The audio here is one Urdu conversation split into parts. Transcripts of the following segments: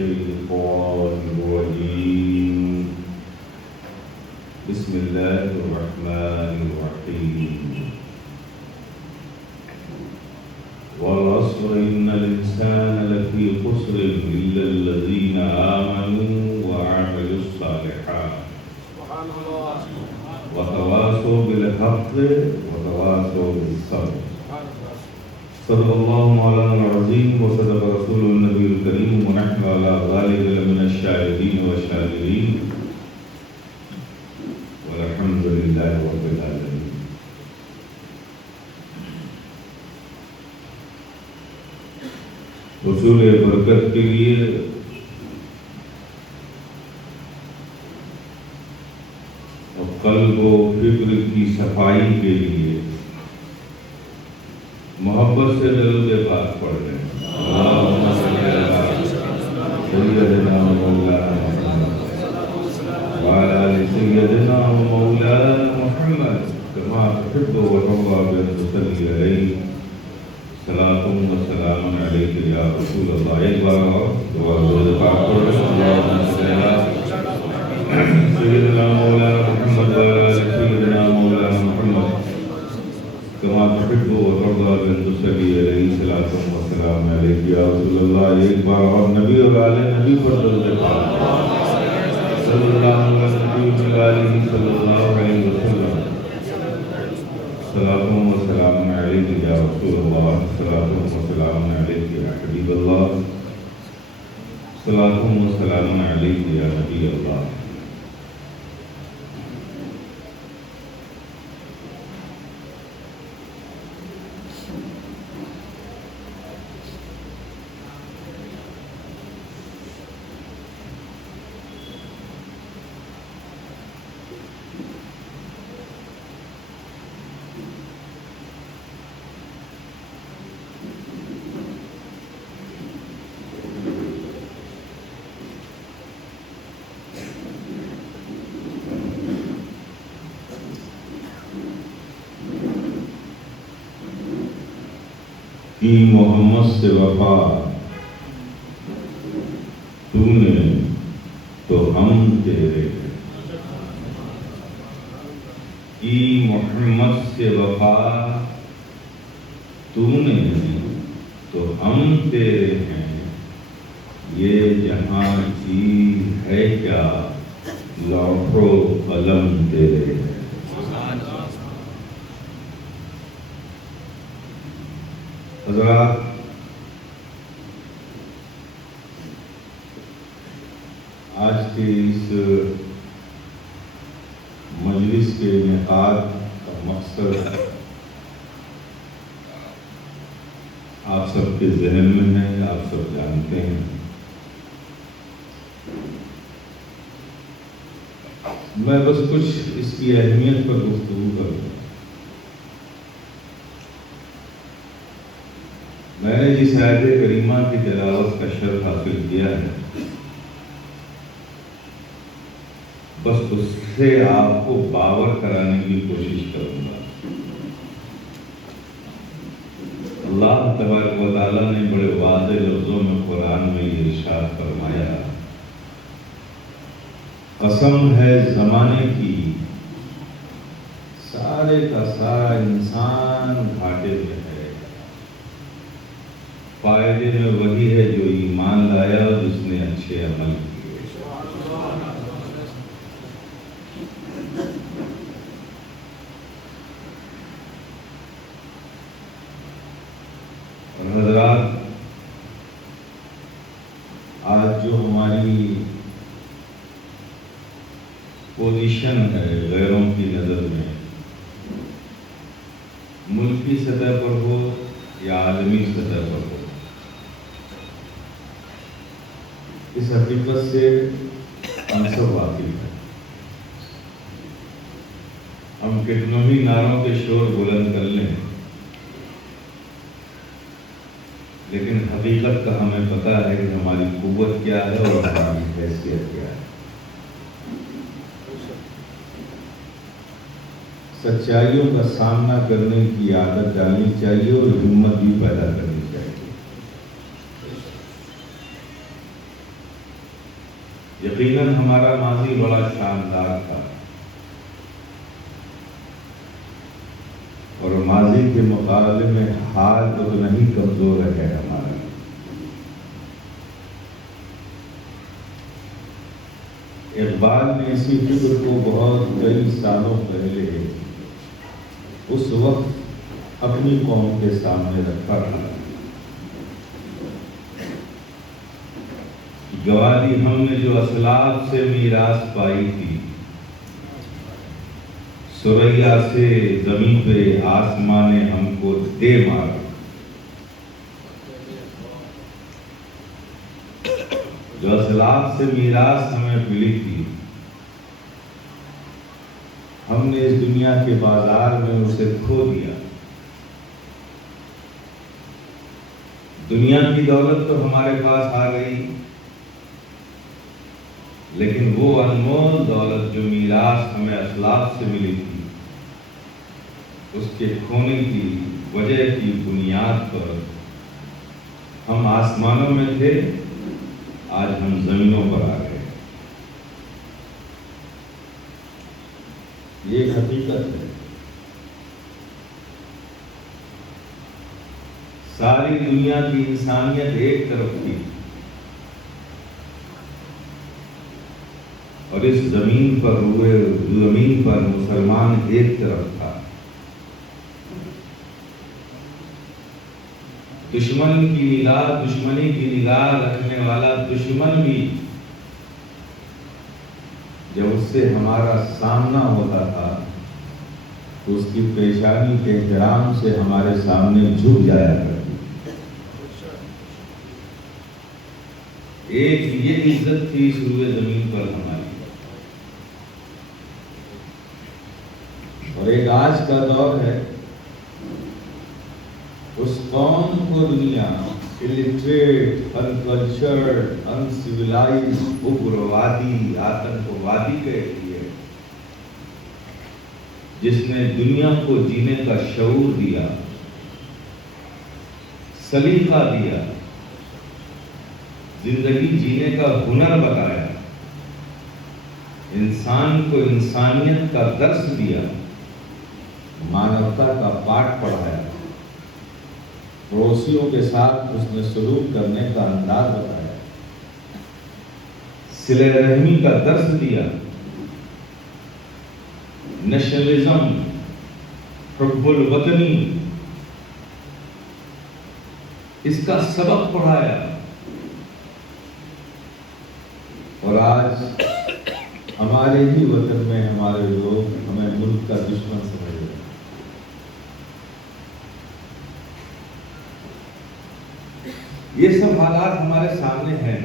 الشيطان الرجيم بسم الله الرحمن الرحيم والعصر إن الإنسان لفي خسر إلا الذين آمنوا وعملوا الصالحات وتواصوا بالحق وتواصوا بالصبر. صدق الله مولانا العظيم وصدق رسول النبي الكريم ونحن على ذلك لمن الشاهدين والشاكرين والحمد لله رب العالمين. حصول برکت کے لیے اور قلب و فکر کی صفائی کے لیے محبت سے درود پاک پڑھ رہے ہیں. اللہم صلی علی سیدنا و مولانا محمد وعلی آل سیدنا و مولانا محمد کما تحب و ترضى بأن تصلی علیہ صلاۃ و سلام علیک یا رسول اللہ. ایک بار درود پاک پڑھ رہے ہیں. اللہم صلی علی سیدنا مولانا محمد وعلی آل سیدنا مولانا محمد کما تحب و ترضى بأن تصلی علیہ صلاۃ و سلام علیک یا رسول اللہ. ایک بار اور نبی اور آل نبی پر درود پاک صلی اللہ علیہ وسلم. صلاۃ و سلام علیک یا رسول اللہ. صلاۃ و سلام علیک یا حبیب اللہ. صلاۃ و سلام علیک یا نبی اللہ. کی محمد سے وفا تو نے تو ہم تیرے ہیں. کی محمد سے وفا تو نے تو ہم تیرے ہیں. یہ جہاں چیز ہے کیا لوح و قلم تیرے ہیں. حضرات، آج کے اس مجلس کے انعقاد کا مقصد آپ سب کے ذہن میں ہے، آپ سب جانتے ہیں. میں بس کچھ اس کی اہمیت پر گفتگو کروں. میں نے جس آیت کریمہ کی تلاوت کا شرف حاصل کیا ہے، بس اس سے آپ کو باور کرانے کی کوشش کروں گا. اللہ تبارک و تعالیٰ نے بڑے واضح لفظوں میں قرآن میں یہ ارشاد فرمایا، قسم ہے زمانے کی سارے کا سارا انسان گھاٹے میں ہے، فائدے میں وہی ہے جو ایمان لایا اور جس نے اچھے عمل کیے. اور حضرات، آج جو ہماری پوزیشن ہے غیروں کی نظر میں، ملکی سطح پر ہو یا عالمی سطح پر ہو، اس حقیقت سے ہم سب واقف ہیں. ہم کتنوں ہی نعروں کے شور بلند کر لیں، لیکن حقیقت کا ہمیں پتہ ہے کہ ہماری قوت کیا ہے اور ہماری حیثیت کیا ہے. سچائیوں کا سامنا کرنے کی عادت ڈالنی چاہیے اور ہمت بھی پیدا کرنی چاہیے. یقیناً ہمارا ماضی بڑا شاندار تھا، اور ماضی کے مقابلے میں حال اتنا ہی کمزور ہے ہمارا۔ اقبال نے اسی فکر کو بہت کئی سالوں پہلے اس وقت اپنی قوم کے سامنے رکھا تھا۔ گوادی ہم نے جو اسلاف سے میراث پائی تھی، سریا سے زمین پہ آسمان نے ہم کو دے مارا۔ جو اسلاف سے میراث ہمیں ملی تھی، ہم نے اس دنیا کے بازار میں اسے کھو دیا۔ دنیا کی دولت تو ہمارے پاس آ گئی، لیکن وہ انمول دولت جو میراث ہمیں اسلاف سے ملی تھی، اس کے کھونے کی وجہ کی بنیاد پر ہم آسمانوں میں تھے، آج ہم زمینوں پر آ گئے۔ یہ حقیقت ہے۔ ساری دنیا کی انسانیت ایک طرف تھی، اور اس زمین پر مسلمان ایک طرف تھا۔ دشمنی کی نگاہ رکھنے والا دشمن بھی جب اس سے ہمارا سامنا ہوتا تھا تو اس کی پیشانی کے احترام سے ہمارے سامنے جھک جایا کرتی۔ ایک یہ عزت تھی اس روئے زمین پر ہماری، اور ایک آج کا دور ہے، اس قوم کو دنیا الٹریٹ، انکلچرڈ، انسیولائز، اگروادی، آتنکوادی کہتی ہے، جس نے دنیا کو جینے کا شعور دیا، سلیقہ دیا، زندگی جینے کا ہنر بتایا، انسان کو انسانیت کا درس دیا، مانوتا کا پاٹھ پڑھایا، پڑوسیوں کے ساتھ حسن سلوک کرنے کا انداز بتایا، صلہ رحمی کا درس دیا، نیشنلزم، حب الوطنی، اس کا سبق پڑھایا، اور آج ہمارے ہی وطن میں ہمارے لوگ ہمیں ملک کا دشمن سمجھ رہے ہیں۔ یہ سب حالات ہمارے سامنے ہیں،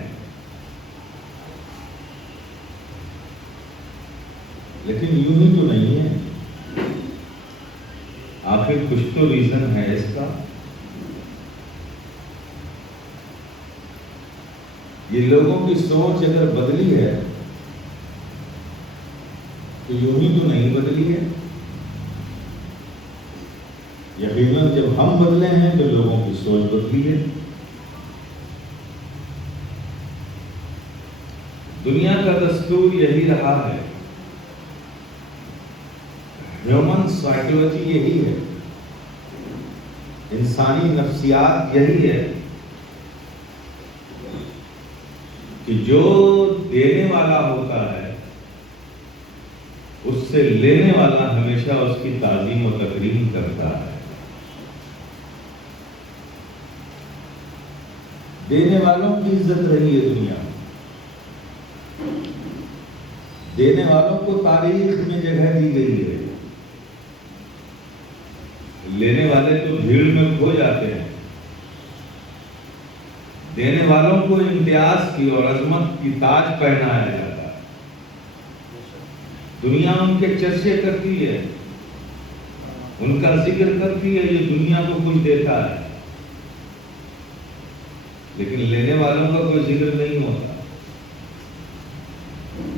لیکن یوں ہی تو نہیں ہے۔ آخر کچھ تو ریزن ہے اس کا۔ یہ لوگوں کی سوچ اگر بدلی ہے تو یوں ہی تو نہیں بدلی ہے۔ یقیناً جب ہم بدلے ہیں تو لوگوں کی سوچ بدلی ہے۔ دنیا کا دستور یہی رہا ہے، ہیومن سائیکولوجی یہی ہے، انسانی نفسیات یہی ہے کہ جو دینے والا ہوتا ہے اس سے لینے والا ہمیشہ اس کی تعظیم و تکریم کرتا ہے۔ دینے والوں کی عزت رہی ہے دنیا میں، دینے والوں کو تاریخ میں جگہ دی گئی ہے، لینے والے تو بھیڑ میں کھو جاتے ہیں۔ دینے والوں کو امتیاز کی اور عظمت کی تاج پہنایا جاتا ہے۔ دنیا ان کے چرچے کرتی ہے، ان کا ذکر کرتی ہے، یہ دنیا کو کچھ دیتا ہے، لیکن لینے والوں کا کوئی ذکر نہیں ہوتا۔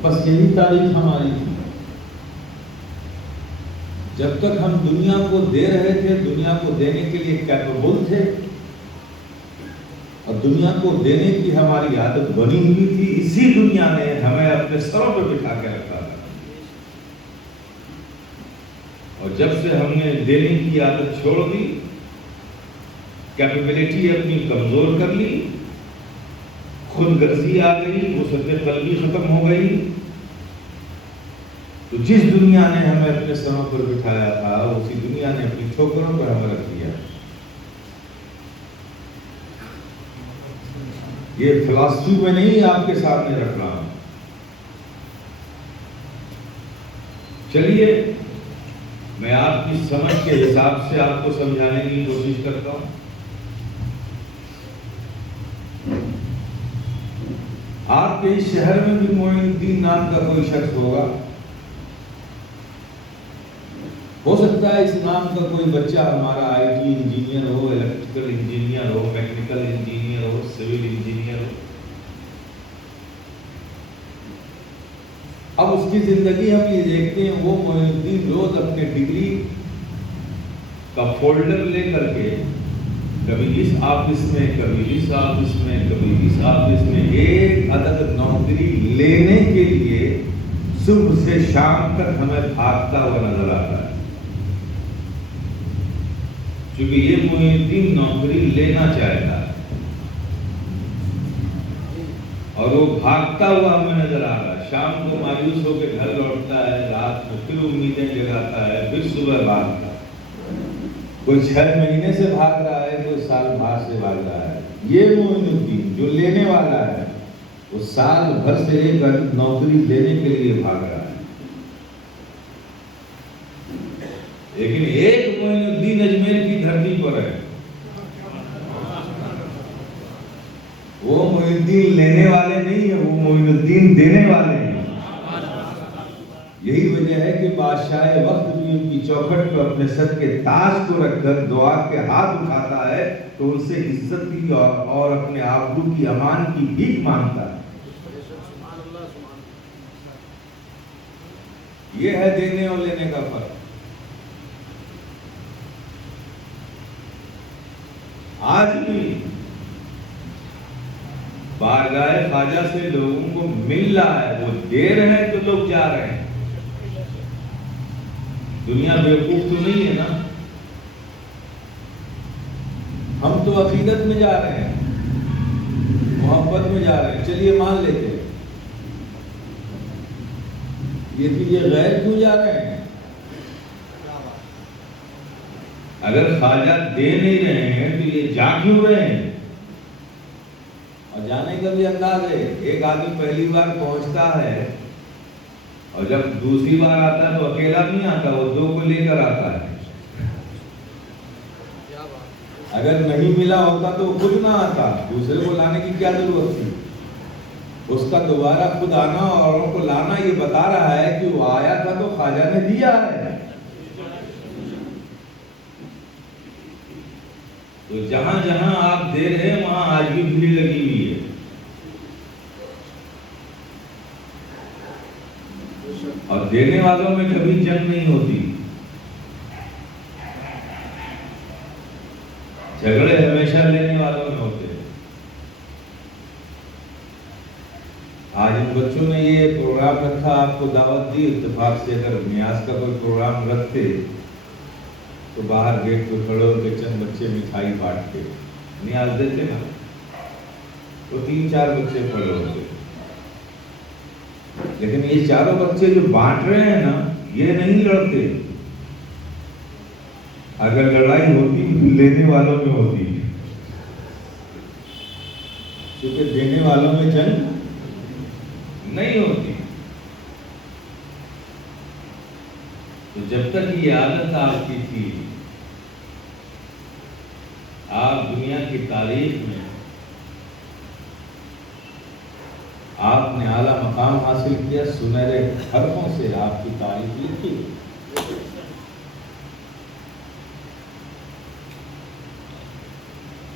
بس یہی تاریخ ہماری تھی۔ جب تک ہم دنیا کو دے رہے تھے، دنیا کو دینے کے لیے کیپیبل تھے، اور دنیا کو دینے کی ہماری عادت بنی ہوئی تھی، اسی دنیا نے ہمیں اپنے سروں پہ بٹھا کے رکھا تھا، اور جب سے ہم نے دینے کی عادت چھوڑ دی، کیپیبلٹی اپنی کمزور کر لی، خود غرضی آ گئی، وسعت قلبی ختم ہو گئی، تو جس دنیا نے ہمیں اپنے سروں پر بٹھایا تھا اسی دنیا نے اپنی ٹھوکروں پر ہمیں رکھ دیا۔ یہ فلسفی میں نہیں آپ کے سامنے رکھ رہا ہوں۔ چلیے میں آپ کی سمجھ کے حساب سے آپ کو سمجھانے کی کوشش کرتا ہوں۔ آپ کے اس شہر میں بھی معین الدین نام کا کوئی شخص ہوگا، ہو سکتا ہے اس نام کا کوئی بچہ ہمارا آئی ٹی انجینئر ہو، الیکٹریکل انجینئر ہو، میکینیکل انجینئر ہو، سول انجینئر ہو۔ اب اس کی زندگی ہم یہ دیکھتے ہیں، وہ معین الدین روز اپنے ڈگری کا فولڈر لے کر کے کبھی اس آفس میں، کبھی اس آفس میں، کبھی اس آفس میں، ایک عدد نوکری لینے کے لیے صبح سے شام تک ہمیں بھاگتا ہوا نظر آتا ہے، کیونکہ یہ معین الدین نوکری لینا چاہتا ہے اور وہ بھاگتا ہوا ہمیں نظر آ رہا ہے۔ شام کو مایوس ہو کے گھر لوٹتا ہے، رات میں پھر امیدیں جگاتا ہے، پھر صبح بھاگتا ہے۔ کوئی 6 مہینے سے بھاگ رہا ہے، کوئی سال بھر سے بھاگ رہا ہے۔ یہ معین الدین جو لینے والا ہے وہ سال بھر سے ایک نوکری لینے کے لیے بھاگ رہا ہے، لیکن ایک معین الدین اجمیر کی دھرتی پر ہے، وہ معین الدین لینے والے نہیں ہیں، وہ معین الدین دینے والے ہیں۔ یہی وجہ ہے کہ بادشاہ وقت بھی ان کی چوکھٹ پر اپنے سر کے تاج کو رکھ کر دعا کے ہاتھ اٹھاتا ہے تو ان سے عزت کی اور اپنے آبرو کی امان کی بھیک مانگتا ہے۔ یہ ہے دینے اور لینے کا فرق۔ آج بھی بارگاہ خواجہ سے لوگوں کو مل رہا ہے، وہ دے رہے ہیں تو لوگ جا رہے ہیں۔ دنیا بیوقوف تو نہیں ہے نا، ہم تو عقیدت میں جا رہے ہیں، محبت میں جا رہے ہیں، چلیے مان لیتے ہیں، یہ غیر کیوں جا رہے ہیں؟ اگر خواجہ دے نہیں رہے ہیں تو یہ جا کیوں رہے ہیں؟ اور جانے کا بھی انداز ہے، ایک آدمی پہلی بار پہنچتا ہے اور جب دوسری بار آتا ہے تو اکیلا نہیں آتا، وہ 2 کو لے کر آتا ہے۔ اگر نہیں ملا ہوتا تو وہ خود نہ آتا، دوسرے کو لانے کی کیا ضرورت تھی؟ اس کا دوبارہ خود آنا اور اوروں کو لانا یہ بتا رہا ہے کہ وہ آیا تھا تو خواجہ نے دیا ہے۔ تو جہاں جہاں آپ دے رہے ہیں وہاں آج بھی بھیڑ لگی ہوئی ہے، اور دینے والوں میں کبھی جنگ نہیں ہوتی، جھگڑے ہمیشہ لینے والوں میں ہوتے ہیں۔ آج ان بچوں نے یہ پروگرام رکھا، آپ کو دعوت دی، اتفاق سے اگر نیاز کا کوئی پروگرام رکھتے تو باہر گیٹ پہ کھڑے ہو کے چند بچے مٹھائی بانٹ کے نیاز دیتے نا، تو 3-4 بچے کھڑے ہوتے، لیکن یہ چاروں بچے جو بانٹ رہے ہیں نا یہ نہیں لڑتے۔ اگر لڑائی ہوتی لینے والوں میں ہوتی، کیونکہ دینے والوں میں جنگ نہیں ہوتی۔ تو جب تک یہ عادت آپ کی تھی، آپ دنیا کی تاریخ میں آپ نے اعلیٰ مقام حاصل کیا، سنہرے حرفوں سے آپ کی تاریخ لکھی۔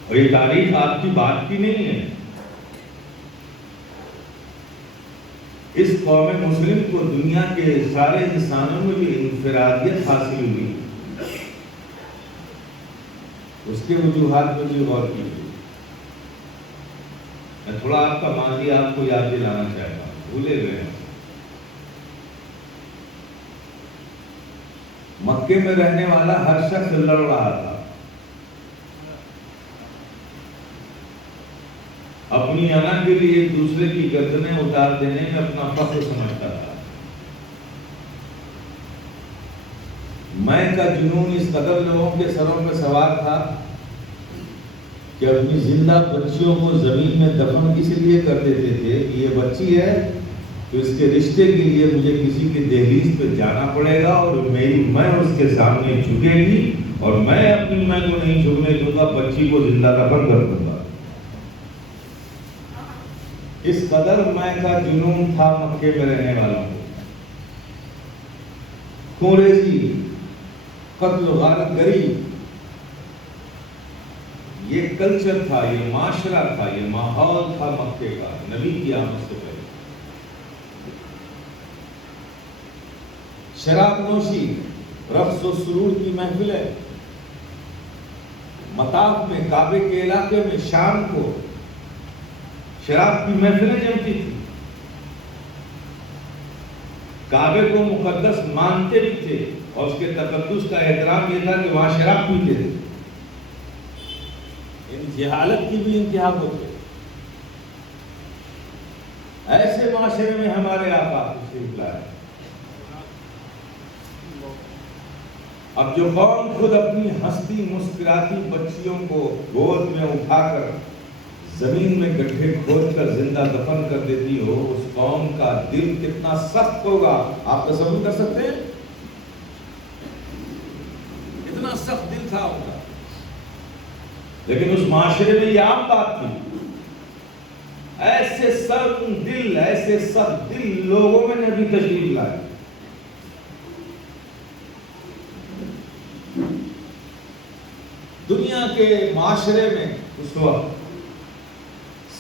اور یہ تاریخ آپ کی بات کی نہیں ہے، اس قوم مسلم کو دنیا کے سارے انسانوں میں بھی انفرادیت حاصل ہوئی، اس کے وجوہات پہ بھی غور کیجیے۔ میں تھوڑا آپ کا ماضی آپ کو یاد دلانا چاہتا ہوں، بھولے ہوئے ہیں۔ مکے میں رہنے والا ہر شخص لڑ رہا تھا، اپنی انا کے لیے ایک دوسرے کی گردنیں اتار دینے میں اپنا فخر سمجھتا تھا۔ میں کا جنون اس قدر لوگوں کے سروں میں سوار تھا کہ اپنی زندہ بچیوں کو زمین میں دفن اس لیے کر دیتے تھے کہ یہ بچی ہے تو اس کے رشتے کے لیے مجھے کسی کی دہلیز پہ جانا پڑے گا اور میری میں اس کے سامنے جھکے گی اور میں اپنی میں کو نہیں جھکنے دوں گا، بچی کو زندہ دفن کر دوں گا۔ اس قدر میں کا جنون تھا مکے میں رہنے والوں کو۔ خوریزی، قتل و غارت گری، یہ کلچر تھا، یہ معاشرہ تھا، یہ ماحول تھا مکے کا نبی کی آمد سے پہلے۔ شراب نوشی، رقص و سرور کی محفلیں، مطاف میں کعبے کے علاقے میں شام کو شراب کی محفلیں جمتی تھی۔ کعبے کو مقدس مانتے بھی تھے اور اس کے تقدس کا احترام یہ تھا کہ وہاں شراب پیتے تھے۔ جہالت کی بھی انتہا ہوتے۔ ایسے معاشرے میں ہمارے آقا تشریف لائے۔ اب جو قوم خود اپنی ہنستی مسکراتی بچیوں کو گود میں اٹھا کر زمین میں گڈھے کھود کر زندہ دفن کر دیتی ہو، اس قوم کا دل کتنا سخت ہوگا آپ تصور کر سکتے ہیں؟ اتنا سخت دل تھا ان کا، لیکن اس معاشرے میں یہ عام بات تھی۔ ایسے سخت دل، ایسے سخت دل لوگوں میں نبی تشریف لائے۔ دنیا کے معاشرے میں اس وقت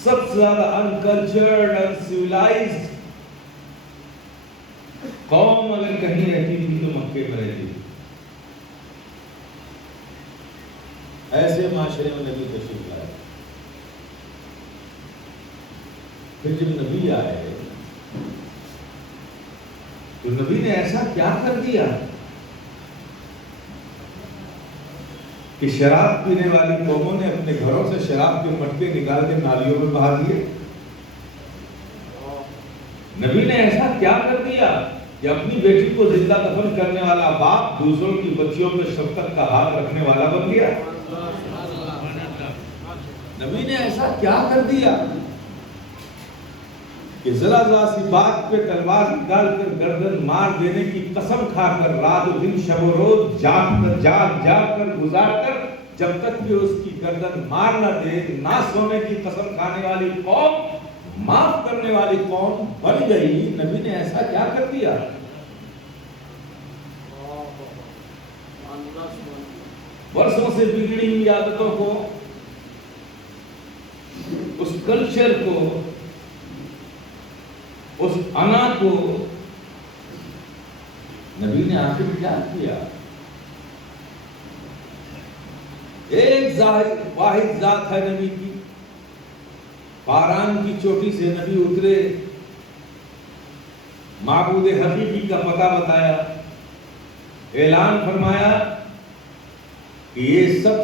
سب سے زیادہ انکلچرڈ، انسیولائزڈ قوم اگر کہیں رہتی تھی تو مکے میں رہتی تھی۔ ایسے معاشرے میں نبی تشریف لائے۔ پھر جب نبی آئے تو نبی نے ایسا کیا کر دیا کہ شراب پینے والی قوموں نے اپنے گھروں سے شراب کے مٹکے نکال کے نالیوں میں بہا دیے؟ نبی نے ایسا کیا کر دیا کہ اپنی بیٹی کو زندہ دفن کرنے والا باپ دوسروں کی بچیوں پہ شفقت کا ہاتھ رکھنے والا بن گیا؟ نبی نے ایسا کیا کر دیا کہ ذرا ذرا سی بات پہ تلوار نکال کر گردن مار دینے کی قسم کھا کر رات و دن شب و روز جاگ کر گزار کر جب تک کہ اس کی گردن مار نہ دے نہ سونے کی قسم کھانے والی قوم معاف کرنے والی قوم بن گئی؟ نبی نے ایسا کیا کر دیا؟ برسوں سے بگڑی ہوئی عادتوں کو، اس کلچر کو، اس انا کو نبی نے آخر کیا کیا؟ ایک واحد ذات ہے نبی کی۔ پاران کی چوٹی سے نبی اترے، معبود حقیقی کا پتہ بتایا، اعلان فرمایا کہ یہ سب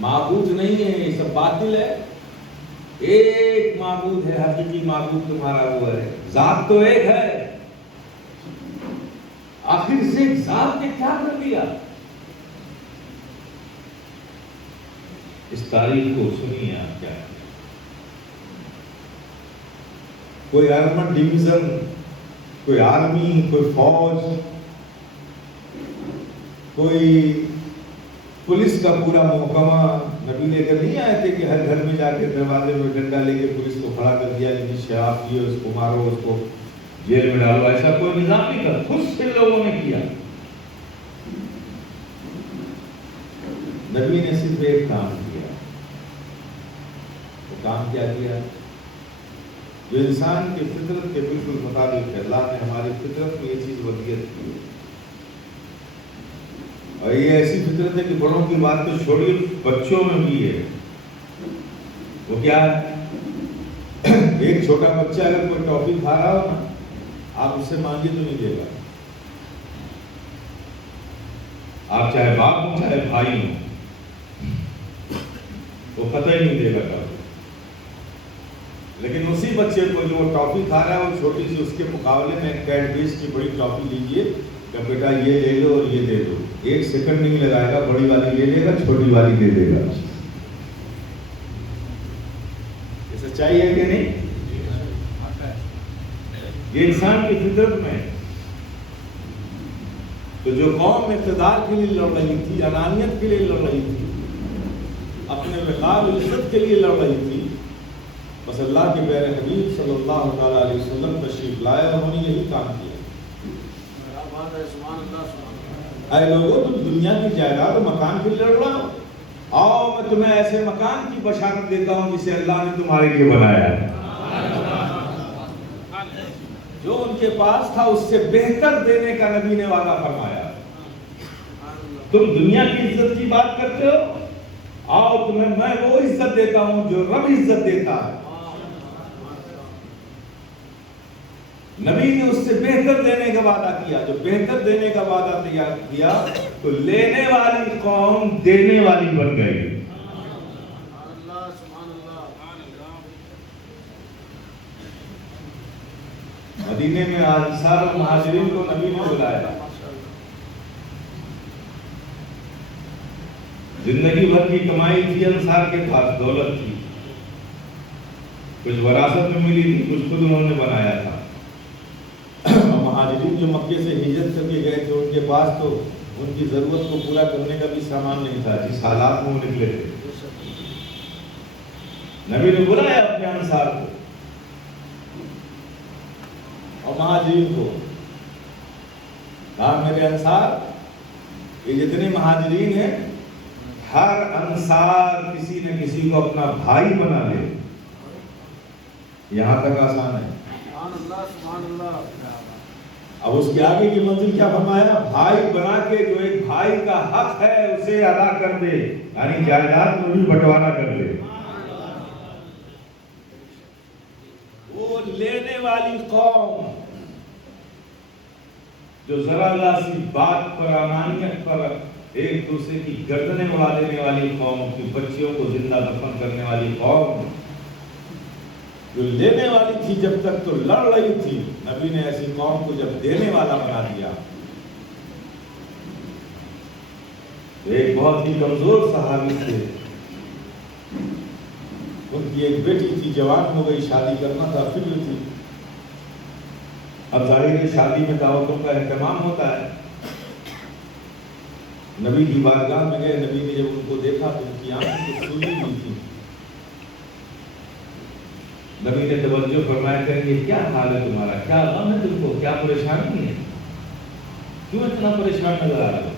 معبود نہیں ہے، یہ سب باطل ہے، ایک معبود ہے، حقیقی معبود تمہارا وہ ہے، ذات تو ایک ہے۔ آخر سے ایک ذات نے کیا کر دیا؟ اس تاریخ کو سنیے آپ کیا۔ کوئی ارمن ڈویژن، کوئی آرمی، کوئی فوج، کوئی پولیس کا پورا محکمہ نبی لے کر نہیں آئے تھے کہ ہر گھر میں جا کے دروازے میں ڈنڈا لے کے پولیس کو کھڑا کر دیا کہ شراب پیو، اس کو مارو، اس کو جیل میں ڈالو۔ ایسا کوئی نظام نہیں تھا، خود سے لوگوں نے کیا۔ نبی نے صرف ایک کام کیا۔ وہ کام کیا کیا؟ جو انسان کی فطرت کے بالکل مطابق ہے۔ اللہ نے ہماری فطرت میں یہ چیز ودیت کی ہے، اور یہ ایسی فطرت ہے کہ بڑوں کی بات تو چھوڑیے، بچوں میں بھی ہے۔ وہ کیا ہے؟ ایک چھوٹا بچہ اگر کوئی ٹافی کھا رہا ہو نا، آپ اس سے مانگے تو نہیں دے گا، آپ چاہے باپ ہو چاہے بھائی ہو، وہ قطعی نہیں دے گا ٹافی۔ لیکن اسی بچے کو جو وہ ٹافی کھا رہا ہے وہ چھوٹی سی، اس کے مقابلے میں کیڈبریز کی بڑی ٹافی لیجیے کہ بیٹا یہ لے لو اور یہ دے دو، 1 سیکنڈ نہیں لگائے گا، بڑی والی لے لے گا، چھوٹی والی دے دے گا۔ یہ سچائی ہے کہ نہیں؟ یہ انسان کی فطرت میں ہے۔ تو جو قوم اقتدار کے لیے لڑ رہی تھی، انانیت کے لیے لڑ رہی تھی، اپنے وقار و عزت کے لیے لڑ رہی تھی، بس اللہ کے پیارے حبیب صلی اللہ تعالیٰ علیہ وسلم تشریف لائے اور انہوں نے یہی کام کیا۔ اے لوگوں، تم دنیا کی جائیداد و مکان کے لیے لڑ رہا ہو، آؤ میں تمہیں ایسے مکان کی بشارت دیتا ہوں جسے اللہ نے تمہارے لیے بنایا ہے۔ جو ان کے پاس تھا اس سے بہتر دینے کا نبی نے وعدہ فرمایا۔ تم دنیا کی عزت کی بات کرتے ہو، آؤ تمہیں میں وہ عزت دیتا ہوں جو رب عزت دیتا ہے۔ نبی نے اس سے بہتر دینے کا وعدہ کیا۔ جو بہتر دینے کا وعدہ تیار کیا تو لینے والی قوم دینے والی بن گئی۔ مدینے میں انصار و مہاجرین کو نبی نے بلایا۔ زندگی بھر کی کمائی تھی انصار کے پاس، دولت تھی، کچھ وراثت میں ملی تھی، کچھ خود انہوں نے بنایا تھا۔ مہاجرین جو مکے سے ہجرت کر کے گئے تھے، ان کے پاس تو ان کی ضرورت کو پورا کرنے کا بھی سامان نہیں تھا، جس حالات میں وہ نکلے تھے۔ نبی نے بلایا اپنے انصار کو اور مہاجرین کو، کہا میرے انصار، یہ جتنے مہاجرین ہیں ہر انصار کسی نہ کسی کو اپنا بھائی بنا لے۔ یہاں تک آسان ہے۔ اب اس کے آگے کی منزل کیا فرمایا؟ بھائی بنا کے جو ایک بھائی کا حق ہے اسے ادا کر دے، یعنی جائیداد میں بھی بٹوارا کر دے۔ وہ لینے والی قوم جو ذرا ذرا سی بات پر، انانیت پر ایک دوسرے کی گردنیں اڑا دینے والی قوم، کی بچیوں کو زندہ دفن کرنے والی قوم، جو لینے والی تھی جب تک تو لڑ رہی تھی، نبی نے ایسی قوم کو جب دینے والا بنا دیا۔ ایک بہت ہی کمزور صحابی تھے، ان کی ایک بیٹی تھی، جوان ہو گئی، شادی کرنا تھا، فکر تھی۔ اب ظاہر ہے شادی میں دعوتوں کا اہتمام ہوتا ہے۔ نبی کی بارگاہ میں گئے، نبی نے جب ان کو دیکھا تو ان کی آنکھیں تو سوئی ہوئی تھی۔ نبی نے توجہ فرمایا کہ یہ کیا حال ہے تمہارا، کیا غم ہے تم کو، کیا پریشانی ہے، کیوں اتنا پریشان نظر آ رہا ہو؟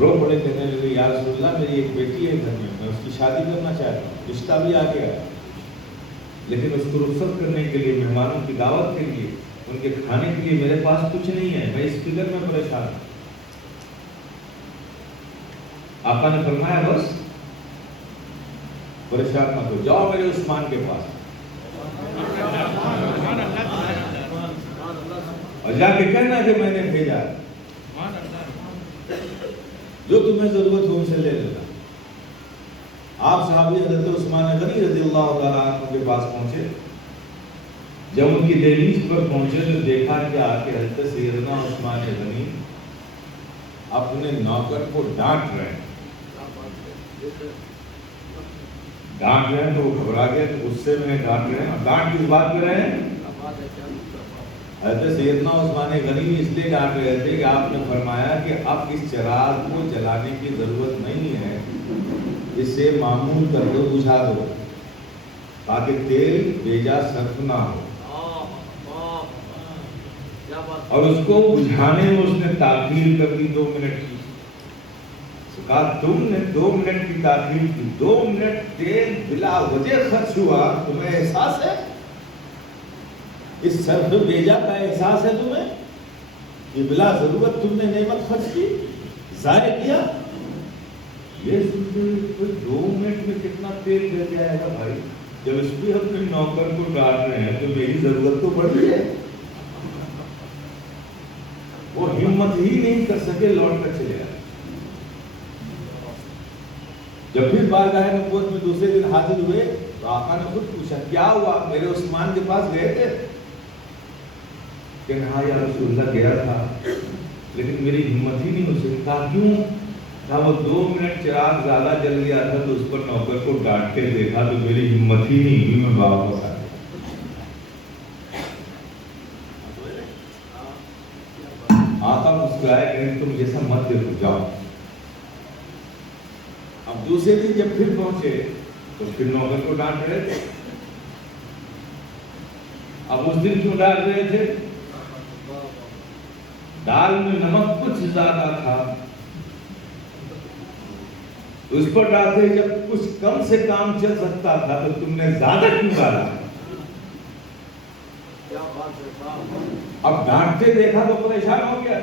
رو پڑے، کہنے لگے یا رسول اللہ میری ایک بیٹی ہے گھر میں اس کی شادی کرنا چاہتا ہوں، رشتہ بھی آ گیا، لیکن اس کو رخصت کرنے کے لیے، مہمانوں کی دعوت کے لیے، ان کے کھانے کے لیے میرے پاس کچھ نہیں ہے، میں اس فکر میں پریشان ہوں۔ آقا نے فرمایا بس پریشان مت ہو، جاؤ میرے عثمان کے پاس اور جا کے کہنا کہ میں نے بھیجا، جو تمہیں ضرورت ہو ان سے لے لینا۔ آپ صحابی حضرت عثمان غنی رضی اللہ تعالیٰ عنہ کے پاس پہنچے۔ جب ان کی دہلیز پر پہنچے تو دیکھا کہ آ کے حضرت سیدنا عثمان غنی اپنے نوکر کو ڈانٹ رہے ہیں۔ تو وہ گھبرا گئے، تو غصے میں ڈانٹ رہے ہیں۔ اور ڈانٹ کس بات پہ رہے ہیں؟ حضرت سیدنا عثمان غنی اس لیے ڈانٹ رہے تھے کہ آپ نے فرمایا کہ اب اس چراغ کو جلانے کی ضرورت نہیں ہے، اسے معمول کر دو، بجھا دو، تاکہ تیل بیجا صرف نہ ہو۔ اور اس کو بجھانے میں اس نے تاخیر کر دی 2 منٹ کی۔ کہا تم نے 2 منٹ کی تاخیر کی، 2 منٹ تیل بلا وجہ خرچ ہوا، تمہیں احساس ہے؟ اس صرف بیجا کا احساس ہے تمہیں کہ بلا ضرورت تم نے نعمت خرچ کی، ضائع کیا؟ یہ 2 منٹ میں کتنا تیل گر جائے گا بھائی، جب اس پہ اپنے نوکر کو ڈانٹ رہے ہیں تو میری ضرورت تو بڑھ رہی ہے. وہ ہمت ہی نہیں کر سکے, لوٹ کر چلے آئے. جب پھر بارگاہ نبوت میں دوسرے دن حاضر ہوئے تو آقا نے خود پوچھا کیا ہوا, میرے عثمان کے پاس گئے تھے؟ کہ ہاں یا رسول اللہ گیا تھا لیکن میری ہمت ہی نہیں ہو سکی. کہا کیوں؟ کہا وہ 2 منٹ چراغ زیادہ جل گیا تھا تو اس پر نوکر کو ڈانٹ کے دیکھا تو میری ہمت ہی نہیں ہوئی, میں واپس آ گیا. آقا مسکرائے کہ تم جیسا مت دیکھو, جاؤ. اب دوسرے دن جب پھر پہنچے تو پھر نوکر کو ڈانٹ رہے تھے. اب اس دن کیوں ڈانٹ رہے تھے؟ دال میں نمک کچھ زیادہ تھا, اس پر ڈالتے جب کچھ کم سے کام چل سکتا تھا تو تم نے زیادہ کیوں ڈالا؟ اب ڈانٹتے دیکھا تو پریشان ہو گیا.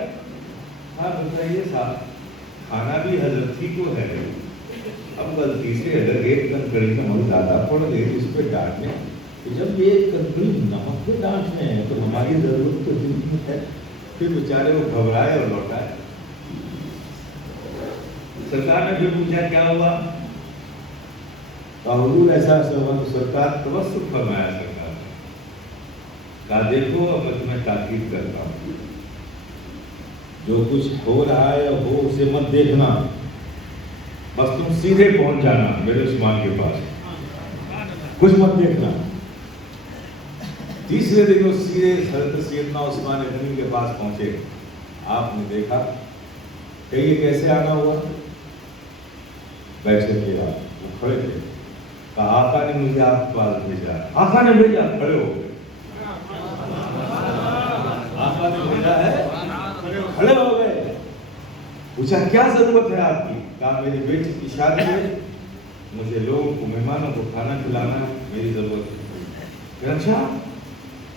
ہاں بتائیے صاحب, کھانا بھی حضرت ہی کو ہے, اب غلطی سے اگر ایک کنکڑی نمک زیادہ پڑ گئی تو اس پہ ڈانٹنے, تو جب یہ ایک کنکڑی نمک پہ ڈانٹ رہے ہیں تو ہماری ضرورت تو نہیں ہے. پھر بیچارے وہ گھبرائے اور لوٹائے. سرکار نے پھر پوچھا کیا ہوا؟ حضور ایسا ہوا تو سرکار توسط فرمایا. سرکار نے کہا دیکھو اب میں تمہیں تاکید کرتا ہوں, جو کچھ ہو رہا ہے ہو اسے مت دیکھنا, بس تم سیدھے پہنچ جانا میرے عثمان کے پاس, کچھ مت دیکھنا. تیسرے دن وہ سیدھے حضرت سیدنا عثمان غنی کے پاس پہنچے. آپ نے دیکھا کہ یہ کیسے آنا ہوا؟ بیٹھے تھے آپ, وہ کھڑے تھے. کہا آقا نے مجھے آپ کے پاس بھیجا. آقا نے بھیجا, کھڑے ہو گئے. آقا نے بھیجا ہے, کھڑے ہو گئے. پوچھا کیا ضرورت ہے آپ کی؟ کہا میری بیٹی کی شادی ہے, مجھے لوگوں کو مہمانوں کو کھانا کھلانا ہے, میری ضرورت ہے. اچھا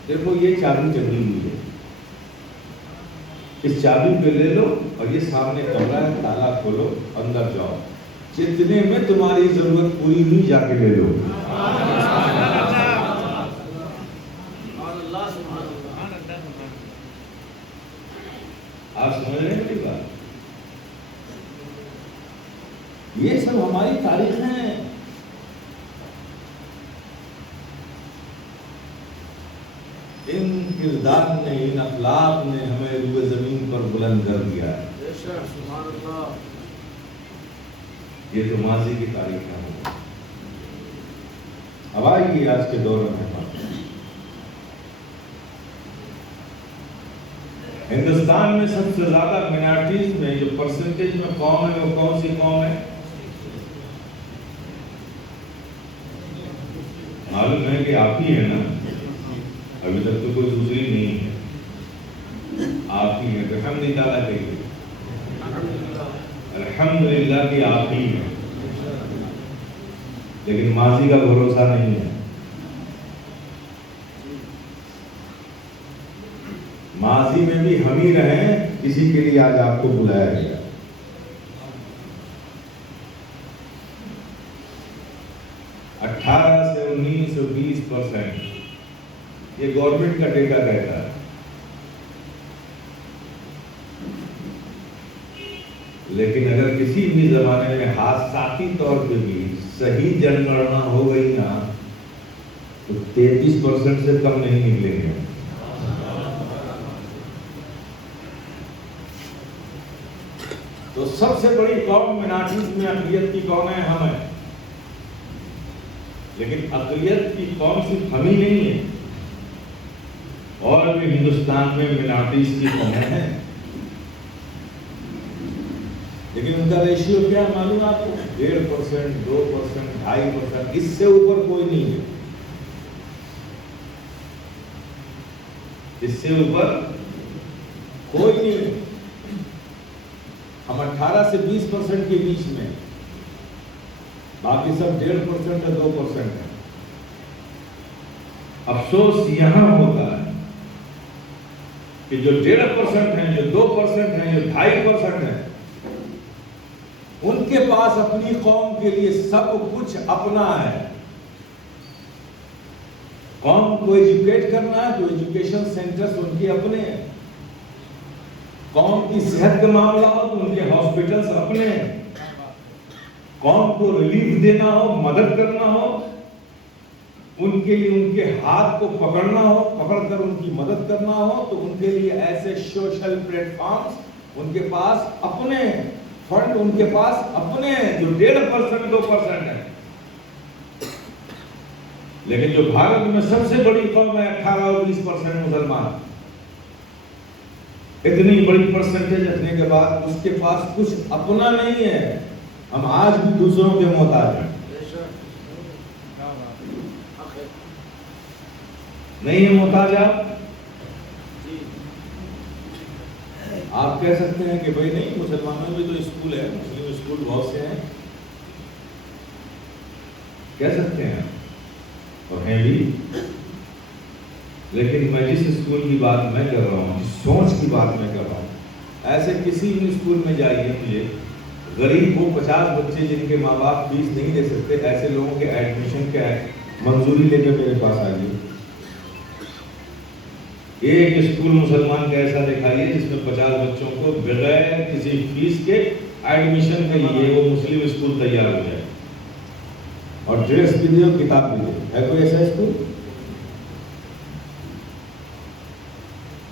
دیکھو یہ چابی چڑھی ہوئی ہے, اس چابی پہ لے لو اور یہ سامنے کمرہ ہے, تالا کھولو, اندر جاؤ, جتنے میں تمہاری ضرورت پوری ہوئی جا کے لے لو. آپ سمجھ رہے ہیں میری بات؟ یہ سب ہماری تاریخ ہیں. ان کردار نے, ان اخلاق نے ہمیں روئے زمین پر بلند کر دیا. یہ تو ماضی کی تاریخ ہے. اب آئیے آج کے دور میں ہندوستان میں سب سے زیادہ مائنارٹیز میں جو پرسنٹیج میں قوم ہے وہ کون سی قوم ہے؟ معلوم ہے کہ آپ ہی ہے نا, ابھی تک تو کوئی دوسری نہیں ہے, آپ ہی ہے. الحمدللہ کہیے, الحمدللہ کہ آپ ہی ہیں. لیکن ماضی کا بھروسہ نہیں ہے. ماضی میں بھی ہم ہی رہیں, کسی کے لیے آج آپ کو بلایا گیا. اٹھارہ سے 19 اور 20% یہ گورنمنٹ کا ڈیٹا کہتا ہے. لیکن اگر کسی بھی زمانے میں حادثاتی طور پہ بھی صحیح جنگڑنا ہو گئی نا تو 33% سے کم نہیں نکلیں گے. تو سب سے بڑی قوم مائنارٹیز میں اقلیت کی قوم ہے, ہم ہیں. لیکن اقلیت کی قوم صرف ہم ہی نہیں ہے, اور بھی ہندوستان میں مائنارٹیز کی قومیں ہیں. لیکن ان کا ریشیو کیا ہے معلوم آپ کو؟ 1.5%, 2%, 2.5%, اس سے اوپر کوئی نہیں ہے. اس سے اوپر کوئی نہیں ہے. ہم 18 سے 20% کے بیچ میں, باقی سب 1.5% یا 2% ہے. افسوس یہاں ہوتا ہے کہ جو 1.5% ہیں, جو 2% ہیں, جو 2.5% ہیں, ان کے پاس اپنی قوم کے لیے سب کچھ اپنا ہے. قوم کو ایجوکیٹ کرنا ہے تو ایجوکیشن سینٹرز ان کے اپنے ہیں. قوم کی صحت کا معاملہ ہو تو ان کے ہاسپٹلز اپنے ہیں. قوم کو ریلیف دینا ہو، مدد کرنا ہو، ان کے لیے ان کے ہاتھ کو پکڑنا ہو، پکڑ کر ان کی مدد کرنا ہو تو ان کے لیے ایسے سوشل پلیٹ فارمز ان کے پاس اپنے فنڈ، ان کے پاس اپنے جو 1.5% 2% ہے. لیکن جو بھارت میں سب سے بڑی قوم ہے 18 اور 20% مسلمان، اتنی بڑی پرسنٹیج رکھنے کے بعد اس کے پاس کچھ اپنا نہیں ہے. ہم آج بھی دوسروں کے محتاج ہیں. نہیں ہے محتاج آپ کہہ سکتے ہیں کہ بھائی نہیں، مسلمانوں میں تو اسکول ہے، مسلم اسکول بہت سے ہیں، کہہ سکتے ہیں اور ہیں بھی. لیکن میں جس اسکول کی بات میں کر رہا ہوں، جس سوچ کی بات میں کر رہا ہوں، ایسے کسی بھی اسکول میں جائیے، مجھے غریب ہو 50 بچے جن کے ماں باپ فیس نہیں دے سکتے، ایسے لوگوں کے ایڈمیشن کے منظوری لے کر میرے پاس آئیے. ایک اسکول مسلمان کا ایسا دکھائیے جس میں 50 بچوں کو بغیر کسی فیس کے ایڈمیشن کے لیے وہ مسلم اسکول تیار ہو جائے اور ڈریس بھی دے اور کتاب بھی دے. ہے کوئی ایسا اسکول؟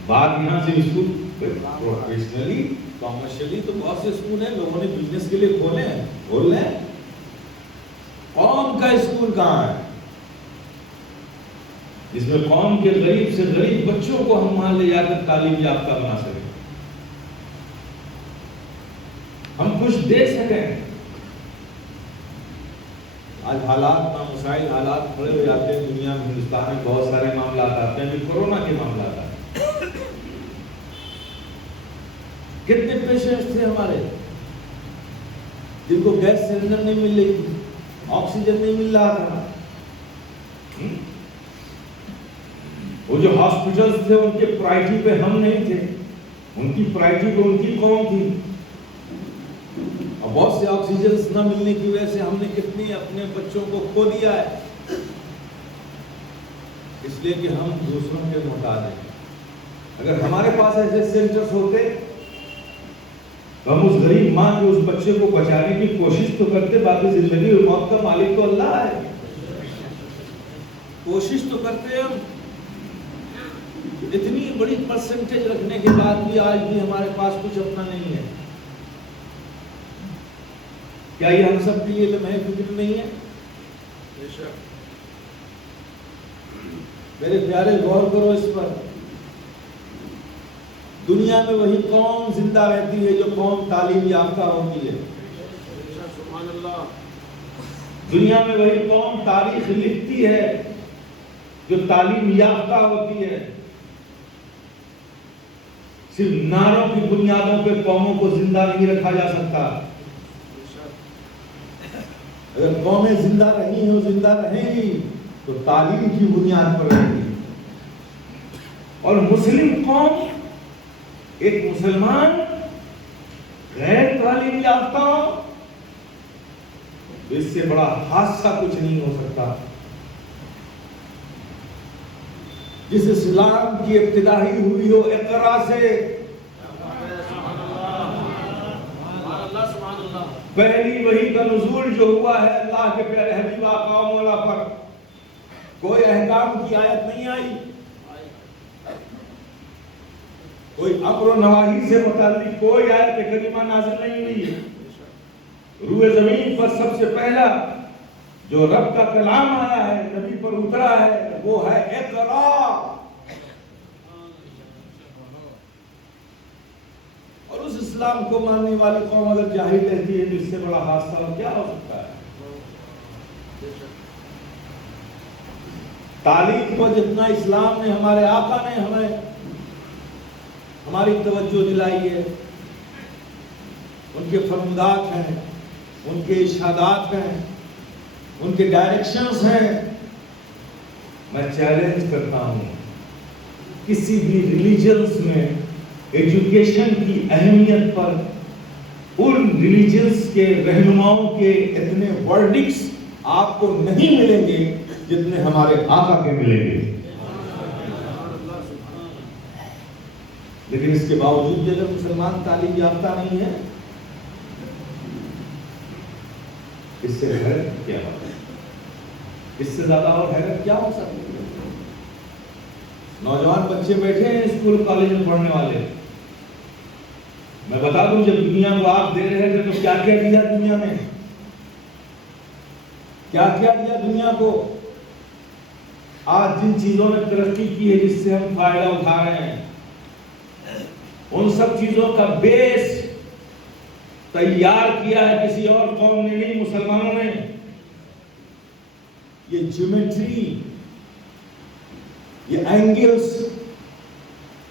بات یہاں سے اسکول پروفیشنلی کامرشلی تو بہت سے اسکول ہیں، لوگوں نے بزنس کے لیے کھولے ہیں، کھول لیں. قوم کا اسکول کہاں ہے جس میں قوم کے غریب سے غریب بچوں کو ہم مان لے جا کر تعلیم یافتہ بنا سکیں، ہم کچھ دے سکیں؟ آج حالات نامساعد حالات کھڑے ہو جاتے ہیں دنیا میں. ہندوستان میں بہت سارے معاملات آتے ہیں، ابھی کورونا کے معاملات آتے ہیں. کتنے پیشنٹس تھے ہمارے جن کو گیس سلنڈر نہیں مل رہی تھی، آکسیجن نہیں مل رہا تھا. وہ جو ہاسپٹلز تھے ان کے پرائرٹی پہ ہم نہیں تھے، ان کی پرائرٹی پہ ان کی قوم تھی. اور بہت سے آکسیجنز نہ ملنے کی وجہ سے ہم نے کتنی اپنے بچوں کو کھو دیا ہے، اس لیے کہ ہم دوسروں کے محتاج ہیں. اگر ہمارے پاس ایسے سینٹرز ہوتے تو ہم اس غریب ماں کے اس بچے کو بچانے کی کوشش تو کرتے. باقی زندگی اور موت کا مالک تو اللہ ہے، کوشش تو کرتے ہم. اتنی بڑی پرسنٹیج رکھنے کے بعد بھی آج بھی ہمارے پاس کچھ اپنا نہیں ہے. کیا یہ ہم سب کے لیے لمحہ فکر نہیں ہے؟ میرے پیارے غور کرو اس پر. دنیا میں وہی قوم زندہ رہتی ہے جو قوم تعلیم یافتہ ہوتی ہے. دنیا میں وہی قوم تاریخ لکھتی ہے جو تعلیم یافتہ ہوتی ہے. صرف نعروں کی بنیادوں پہ قوموں کو زندہ نہیں رکھا جا سکتا. اگر قومیں زندہ رہی ہیں زندہ رہیں گی تو تعلیم کی بنیاد پر رہیں گی. اور مسلم قوم، ایک مسلمان غیر تعلیم یافتہ ہو، اس سے بڑا حادثہ کچھ نہیں ہو سکتا. جس اسلام کی ابتدا ہی ہوئی ہو اقرا سے، پہلی وحی کا نزول جو ہوا ہے اللہ کے پیارے حبیب آقا و مولا پر، کوئی احکام کی آیت نہیں آئی، کوئی امر و نواہی سے متعلق کوئی آیت کریمہ نازل نہیں ہوئی ہے. روئے زمین پر سب سے پہلا جو رب کا کلام آیا ہے، نبی پر اترا ہے، وہ ہے اقرا. اور اس اسلام کو ماننے والی قوم اگر جاہل رہتی ہے تو اس سے بڑا حادثہ کیا ہو سکتا ہے؟ تعلیم کو جتنا اسلام نے، ہمارے آقا نے ہمیں ہماری توجہ دلائی ہے، ان کے فرمودات ہیں، ان کے ارشادات ہیں، ان کے ڈائریکشنز ہیں. میں چیلنج کرتا ہوں کسی بھی ریلیجنز میں ایجوکیشن کی اہمیت پر ان ریلیجنز کے رہنماؤں کے اتنے ورڈکس آپ کو نہیں ملیں گے جتنے ہمارے آقا کے ملیں گے. لیکن اس کے باوجود بھی اگر مسلمان تعلیم یافتہ نہیں ہے، اس سے حیرت کیا بات ہے؟ اس سے زیادہ اور حیرت کیا ہو سکتی ہے؟ نوجوان بچے بیٹھے ہیں اسکول کالج میں پڑھنے والے. میں بتا دوں جب دنیا کو آپ دے رہے تھے تو کیا کیا دیا دنیا میں؟ کیا کیا دیا دنیا کو؟ آج جن چیزوں نے ترقی کی ہے جس سے ہم فائدہ اٹھا رہے ہیں، ان سب چیزوں کا بیس تیار کیا ہے کسی اور قوم نے نہیں، مسلمانوں نے. یہ جیومیٹری، یہ اینگلز،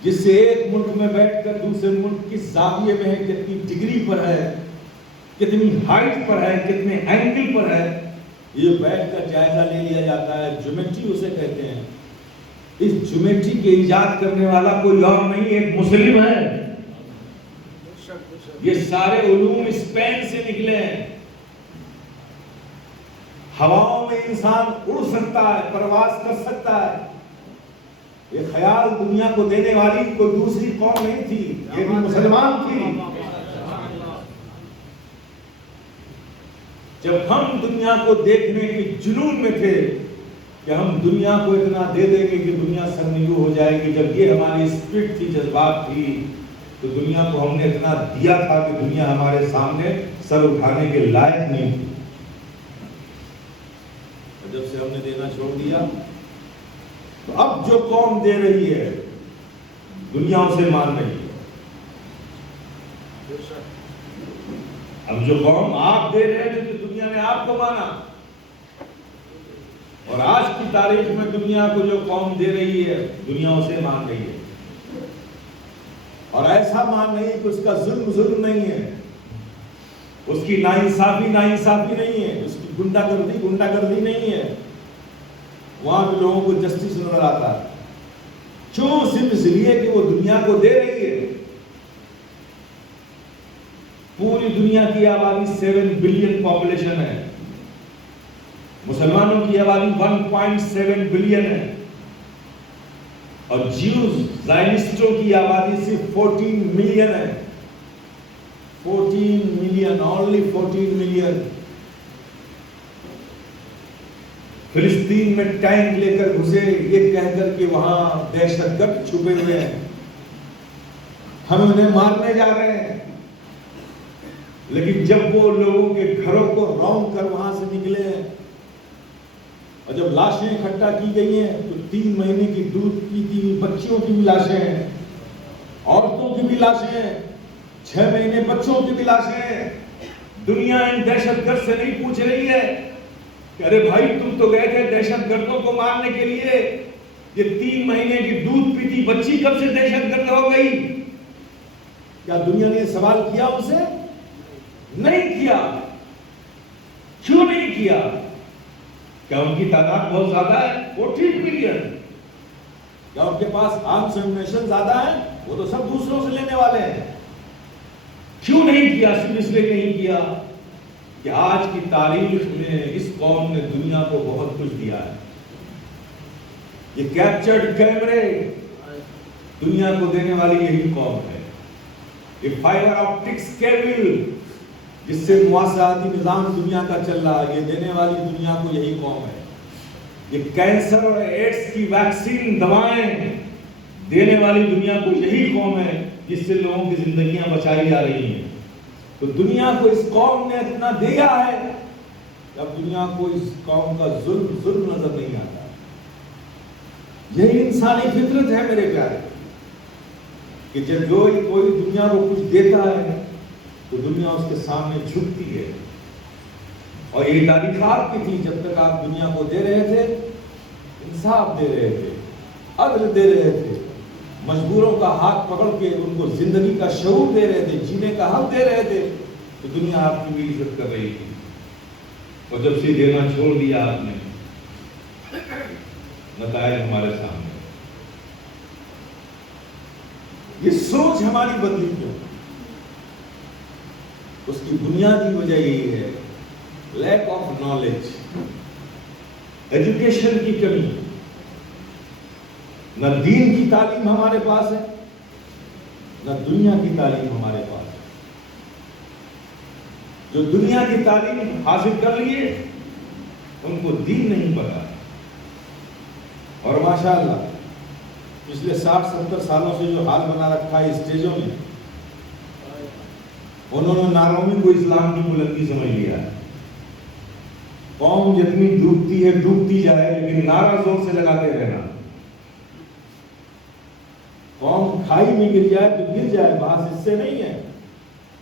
جس سے ایک ملک میں بیٹھ کر دوسرے ملک کی زاویے میں ہے، کتنی ڈگری پر ہے، کتنی ہائٹ پر ہے، کتنے اینگل پر ہے، یہ بیٹھ کر جائزہ لے لیا جاتا ہے. جیومیٹری اسے کہتے ہیں. اس جیومیٹری کے ایجاد کرنے والا کوئی اور نہیں، ایک مسلم ہے. یہ سارے علوم اسپین سے نکلے ہیں. ہواؤں میں انسان اڑ سکتا ہے، پرواز کر سکتا ہے. یہ خیال دنیا کو دینے والی کوئی دوسری قوم نہیں تھی، یہ بھی مسلمان تھی. جب ہم دنیا کو دیکھنے کے جنون میں تھے کہ ہم دنیا کو اتنا دے دیں گے کہ دنیا سرنگو ہو جائے گی، جب یہ ہماری اسپرٹ تھی، جذبات تھی، تو دنیا کو ہم نے اتنا دیا تھا کہ دنیا ہمارے سامنے سر اٹھانے کے لائق نہیں تھی. جب سے ہم نے دینا چھوڑ دیا تو اب جو قوم دے رہی ہے دنیا اسے مان رہی ہے. اب جو قوم آپ دے رہے تھے تو دنیا نے آپ کو مانا، اور آج کی تاریخ میں دنیا کو جو قوم دے رہی ہے دنیا اسے مان رہی ہے. اور ایسا مان نہیں کہ اس کا ظلم نہیں ہے، اس کی ناانصافی نہیں ہے، اس کی گنڈا گردی نہیں ہے. وہاں بھی لوگوں کو جسٹس نظر آتا ہے. کیوں؟ صرف اس لیے کہ وہ دنیا کو دے رہی ہے. پوری دنیا کی آبادی 7 بلین پاپولیشن ہے، مسلمانوں کی آبادی 1.7 بلین ہے، اور جیوز زائنسٹوں کی آبادی صرف 14 ملین ہے. 14 ملین، اونلی 14 ملین. فلسطین میں ٹینک لے کر گھسے یہ کہہ کر کہ وہاں دہشت گرد چھپے ہوئے ہیں، ہم انہیں مارنے جا رہے ہیں. لیکن جب وہ لوگوں کے گھروں کو رونق کر وہاں سے نکلے ہیں اور جب لاشیں اکٹھا کی گئی ہیں تو 3 مہینے کی دودھ پیتی بچیوں کی بھی لاشیں ہیں، عورتوں کی بھی لاشیں ہیں، 6 مہینے بچوں کی بھی لاشیں ہیں. دنیا ان دہشت گرد سے نہیں پوچھ رہی ہے کہ ارے بھائی تم تو گئے تھے دہشت گردوں کو مارنے کے لیے، یہ 3 مہینے کی دودھ پیتی بچی کب سے دہشت گرد ہو گئی؟ کیا دنیا نے سوال کیا ان سے؟ نہیں کیا. کیوں نہیں کیا؟ کیا ان کی تعداد بہت زیادہ ہے؟ 14 ملین. کیا ان کے پاس آرمز ایمونیشن زیادہ ہے؟ وہ تو سب دوسروں سے لینے والے ہیں. کیوں نہیں کیا؟ صرف اس لیے نہیں کیا کہ آج کی تاریخ میں اس قوم نے دنیا کو بہت کچھ دیا ہے. یہ کیپچرڈ کیمرے دنیا کو دینے والی یہی قوم ہے. یہ فائبر آپٹکس کیبل جس سے مواصلاتی نظام دنیا کا چل رہا ہے، یہ دینے والی دنیا کو یہی قوم ہے. یہ کینسر اور ایڈز کی ویکسین دوائیں دینے والی دنیا کو یہی قوم ہے جس سے لوگوں کی زندگیاں بچائی جا رہی ہیں. تو دنیا کو اس قوم نے اتنا دیا ہے کہ اب دنیا کو اس قوم کا ظلم نظر نہیں آتا. یہی انسانی فطرت ہے میرے پیارے، کہ جب کوئی دنیا کو کچھ دیتا ہے تو دنیا اس کے سامنے جھکتی ہے. اور یہ تاریخات کی تھی، جب تک آپ دنیا کو دے رہے تھے انصاف دے رہے تھے، عدل دے رہے تھے، مجبوروں کا ہاتھ پکڑ کے ان کو زندگی کا شعور دے رہے تھے، جینے کا حق دے رہے تھے، تو دنیا آپ کی بھی عزت کر رہی تھی. اور جب سے دینا چھوڑ دیا آپ نے، نتائج ہمارے سامنے. یہ سوچ ہماری بدلی کیوں؟ اس کی بنیادی وجہ یہی ہے، لیک آف نالج. ایجوکیشن کی کمی، نہ دین کی تعلیم ہمارے پاس ہے، نہ دنیا کی تعلیم ہمارے پاس ہے۔ جو دنیا کی تعلیم حاصل کر لیے ان کو دین نہیں پتا، اور ماشاءاللہ پچھلے 60-70 سالوں سے جو حال بنا رکھا ہے اسٹیجوں میں، انہوں نے نارومی کو اسلام کی بلندی سمجھ لیا ہے۔ قوم جتنی ڈوبتی ہے ڈوبتی جائے، لیکن نعرہ زور سے لگاتے رہنا۔ قوم کھائی میں گر جائے تو گر جائے، بحث اس سے نہیں ہے۔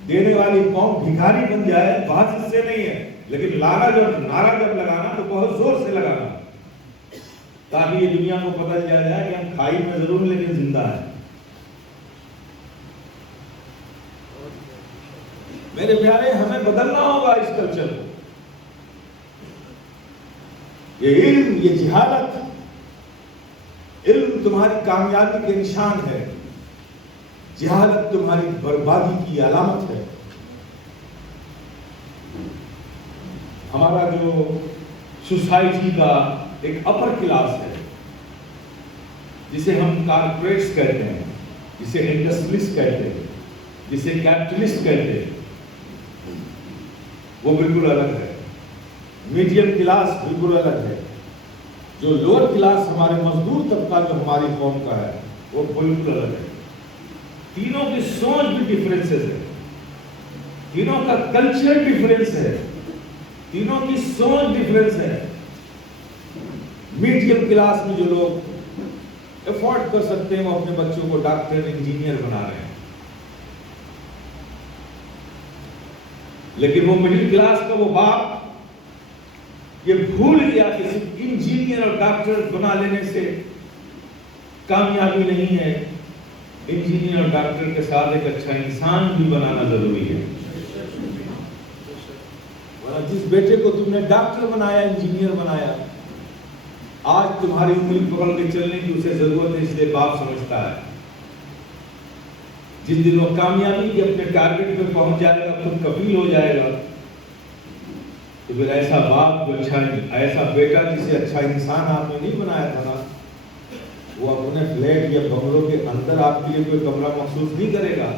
دینے والی قوم بھکاری بن جائے، بحث اس سے نہیں ہے، لیکن نعرہ جب لگانا تو بہت زور سے لگانا، تاکہ یہ دنیا کو پتہ چل جائے کہ ہم کھائی میں ضرور لیکن زندہ ہیں۔ میرے پیارے، ہمیں بدلنا ہوگا اس کلچر کو۔ یہ علم، یہ جہالت، علم تمہاری کامیابی کے نشان ہے، جہالت تمہاری بربادی کی علامت ہے۔ ہمارا جو سوسائٹی کا ایک اپر کلاس ہے، جسے ہم کارپوریٹس کہتے ہیں، جسے انڈسٹریلسٹ کہتے ہیں، جسے کیپٹلسٹ کہتے ہیں، وہ بالکل الگ ہے۔ میڈیم کلاس بالکل الگ ہے۔ جو لوور کلاس ہمارے مزدور طبقہ جو ہماری قوم کا ہے، وہ بالکل الگ ہے۔ تینوں کی سوچ بھی ڈیفرنسز ہے، تینوں کا کلچر ڈیفرنس ہے، تینوں کی سوچ ڈیفرنس ہے۔ میڈیم کلاس میں جو لوگ افورڈ کر سکتے ہیں، وہ اپنے بچوں کو ڈاکٹر انجینئر بنا رہے ہیں، لیکن وہ مڈل کلاس کا وہ باپ یہ بھول گیا کہ صرف انجینئر اور ڈاکٹر بنا لینے سے کامیابی نہیں ہے، انجینئر اور ڈاکٹر کے ساتھ ایک اچھا انسان بھی بنانا ضروری ہے۔ جس بیٹے کو تم نے ڈاکٹر بنایا، انجینئر بنایا، آج تمہاری انگلی پکڑ کے چلنے کی اسے ضرورت ہے، اس لیے باپ سمجھتا ہے جس دن وہ کامیابی کے اپنے ٹارگیٹ پہ پہنچ جائے گا، خود کفیل ہو جائے گا، تو پھر ایسا باپ جو اچھا، ایسا بیٹا جسے اچھا انسان آپ نے نہیں بنایا تھا نا، وہ اپنے فلیٹ یا بنگلوں کے اندر آپ کے لیے کوئی کمرہ مخصوص نہیں کرے گا،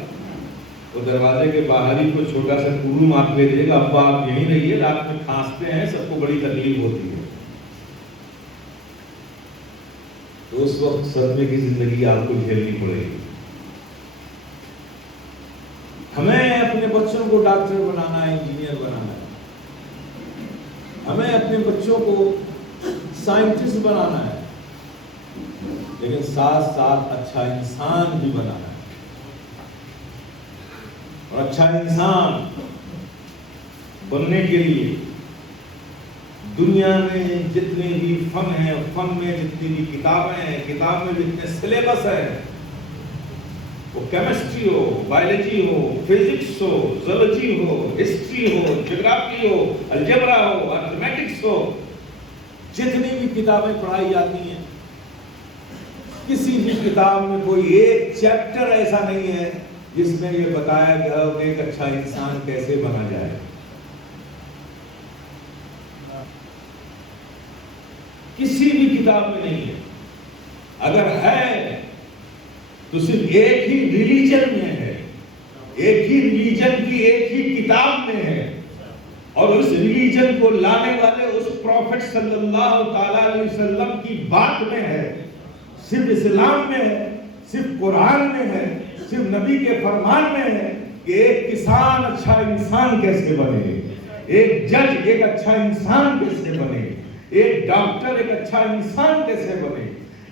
وہ دروازے کے باہر ہی کوئی چھوٹا سا روم آپ لے دے گا، ابا آپ یہیں رہیے، رات میں کھانستے ہیں، سب کو بڑی تکلیف ہوتی ہے، تو اس وقت صدمے کی زندگی آپ کو جھیلنی پڑے گی۔ ہمیں اپنے بچوں کو ڈاکٹر بنانا ہے، انجینئر بنانا ہے، ہمیں اپنے بچوں کو سائنٹسٹ بنانا ہے، لیکن ساتھ ساتھ اچھا انسان بھی بنانا ہے۔ اور اچھا انسان بننے کے لیے دنیا میں جتنے بھی فن ہیں، فن میں جتنی بھی کتابیں ہیں، کتاب میں جتنے سلیبس ہیں، وہ کیمسٹری ہو، بایولوجی ہو، فزکس ہو، زولوجی ہو، ہسٹری ہو، جغرافی ہو، الجبرا ہو، ارتھمیٹکس ہو، جتنی بھی کتابیں پڑھائی جاتی ہیں، کسی بھی کتاب میں کوئی ایک چیپٹر ایسا نہیں ہے جس میں یہ بتایا گیا ہو کہ ایک اچھا انسان کیسے بنا جائے۔ کسی بھی کتاب میں نہیں ہے، اگر ہے تو صرف ایک ہی ریلیجن میں ہے، ایک ہی ریلیجن کی ایک ہی کتاب میں ہے، اور اس ریلیجن کو لانے والے اس پروفٹ صلی اللہ تعالی علیہ وسلم کی بات میں ہے، صرف اسلام میں ہے، صرف قرآن میں ہے، صرف نبی کے فرمان میں ہے کہ ایک کسان اچھا انسان کیسے بنے، ایک جج ایک اچھا انسان کیسے بنے، ایک ڈاکٹر ایک اچھا انسان کیسے بنے،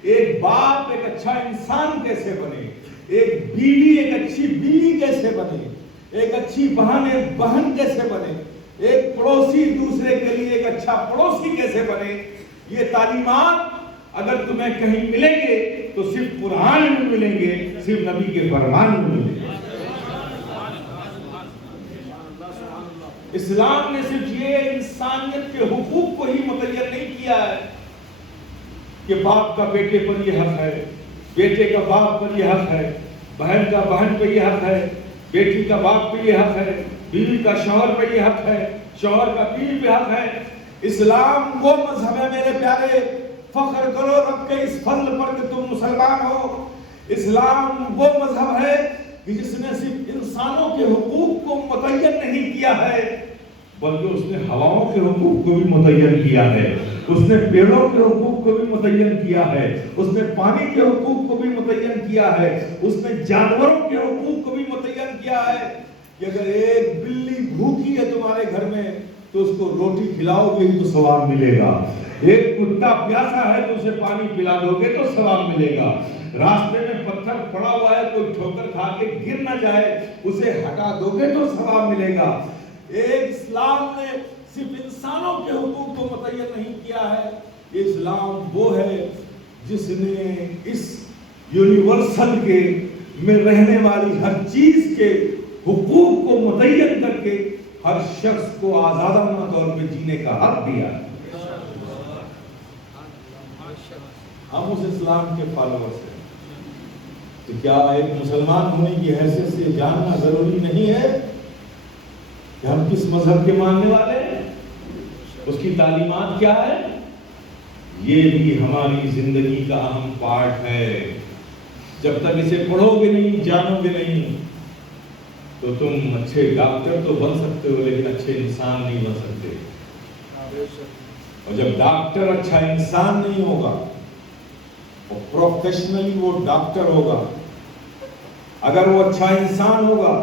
ایک باپ ایک اچھا انسان کیسے بنے، ایک بیوی ایک اچھی بیوی کیسے بنے، ایک اچھی بہن ایک بہن کیسے بنے، ایک پڑوسی دوسرے کے لیے ایک اچھا پڑوسی کیسے بنے۔ یہ تعلیمات اگر تمہیں کہیں ملیں گے تو صرف قرآن میں ملیں گے، صرف نبی کے فرمان میں ملیں گے۔ اسلام نے صرف یہ انسانیت کے حقوق کو ہی متعین نہیں کیا ہے کہ باپ کا بیٹے پر یہ حق ہے، بیٹے کا باپ پر یہ حق ہے، بہن کا بہن پہ یہ حق ہے، بیٹی کا باپ پہ یہ حق ہے، بیوی کا شوہر پہ یہ حق ہے، شوہر کا بیوی پہ حق ہے۔ اسلام وہ مذہب ہے میرے پیارے، فخر کرو رب کے اس فضل پر کہ تم مسلمان ہو۔ اسلام وہ مذہب ہے کہ جس نے صرف انسانوں کے حقوق کو متعین نہیں کیا ہے، بلکہ اس نے ہواؤں کے حقوق کو بھی متعین کیا ہے، اس نے پیڑوں کے حقوق کو بھی متعین کیا ہے، اس نے پانی کے حقوق کو بھی متعین کیا ہے، اس نے جانوروں کے حقوق کو بھی متعین کیا ہے کہ اگر ایک بلی بھوکی ہے تمہارے گھر میں تو اس کو روٹی کھلاؤ گے تو ثواب ملے گا، ایک کتا پیاسا ہے تو اسے پانی پلا دو گے تو ثواب ملے گا، راستے میں پتھر پڑا ہوا ہے کوئی ٹھوکر کھا کے گر نہ جائے اسے ہٹا دو گے تو ثواب ملے گا۔ ایک اسلام نے صرف انسانوں کے حقوق کو متعین نہیں کیا ہے، اسلام وہ ہے جس نے اس یونیورسل کے میں رہنے والی ہر چیز کے حقوق کو متعین کر کے ہر شخص کو آزادانہ طور پہ جینے کا حق دیا ہے۔ ہم اس اسلام کے فالوورز ہیں، تو کیا ایک مسلمان ہونے کی حیثیت سے جاننا ضروری نہیں ہے کہ ہم کس مذہب کے ماننے والے ہیں، اس کی تعلیمات کیا ہے؟ یہ بھی ہماری زندگی کا اہم پارٹ ہے۔ جب تک اسے پڑھو گے نہیں، جانو گے نہیں، تو تم اچھے ڈاکٹر تو بن سکتے ہو لیکن اچھے انسان نہیں بن سکتے۔ اور جب ڈاکٹر اچھا انسان نہیں ہوگا اور پروفیشنلی وہ ڈاکٹر ہوگا، اگر وہ اچھا انسان ہوگا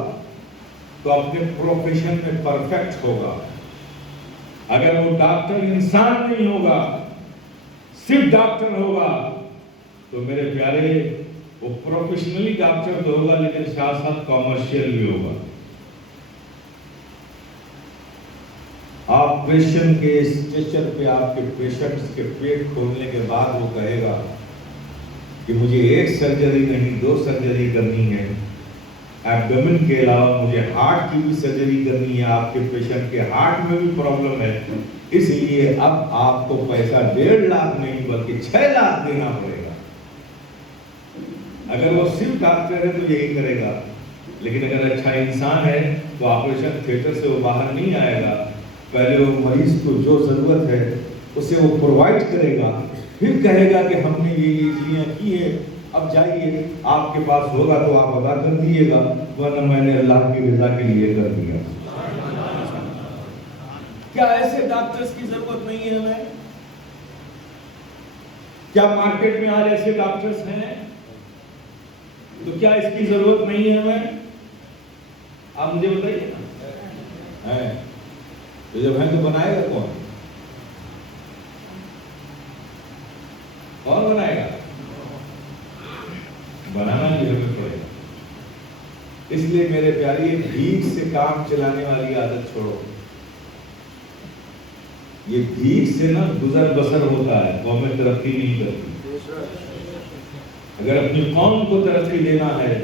تو اپنے پروفیشن میں پرفیکٹ ہوگا، اگر وہ ڈاکٹر انسان نہیں ہوگا، صرف ڈاکٹر ہوگا، تو میرے پیارے وہ پروفیشنلی ڈاکٹر تو ہوگا لیکن ساتھ ساتھ کامرشیل بھی ہوگا۔ آپریشن کے اسٹریچر پہ آپ کے پیشنٹس کے پیٹ کھولنے کے بعد وہ کہے گا کہ مجھے ایک سرجری نہیں 2 سرجری کرنی ہے، ایبڈومن کے علاوہ مجھے ہارٹ کی بھی سرجری کرنی ہے، آپ کے پیشنٹ کے ہارٹ میں بھی پرابلم ہے، اس لیے اب آپ کو پیسہ 1.5 لاکھ نہیں بلکہ 6 لاکھ دینا پڑے گا۔ اگر وہ صرف ڈاکٹر ہے تو یہی کرے گا، لیکن اگر اچھا انسان ہے تو آپریشن تھیٹر سے وہ باہر نہیں آئے گا، پہلے وہ مریض کو جو ضرورت ہے اسے وہ پرووائڈ کرے گا، پھر کہے گا کہ ہم نے یہ چیزیں کی ہیں، اب جائیے آپ کے پاس ہوگا تو آپ ادا کر دیجیے گا، ورنہ میں نے اللہ کی رضا کے لیے کر دیا۔ کیا ایسے ڈاکٹرز کی ضرورت نہیں ہے ہمیں؟ کیا مارکیٹ میں آج ایسے ڈاکٹرز ہیں؟ تو کیا اس کی ضرورت نہیں ہے ہمیں؟ آپ مجھے بتائیے نا، ہے تو جب ہے تو بنائے گا کون؟ کون بنائے گا؟ بنانا بھی ہمیں پڑے گا۔ اس لیے میرے پیاری بھیک سے کام چلانے والی عادت چھوڑو۔ یہ بھیک سے نا گزر بسر ہوتا ہے، قومیں ترقی نہیں کرتی۔ اگر اپنی قوم کو ترقی دینا ہے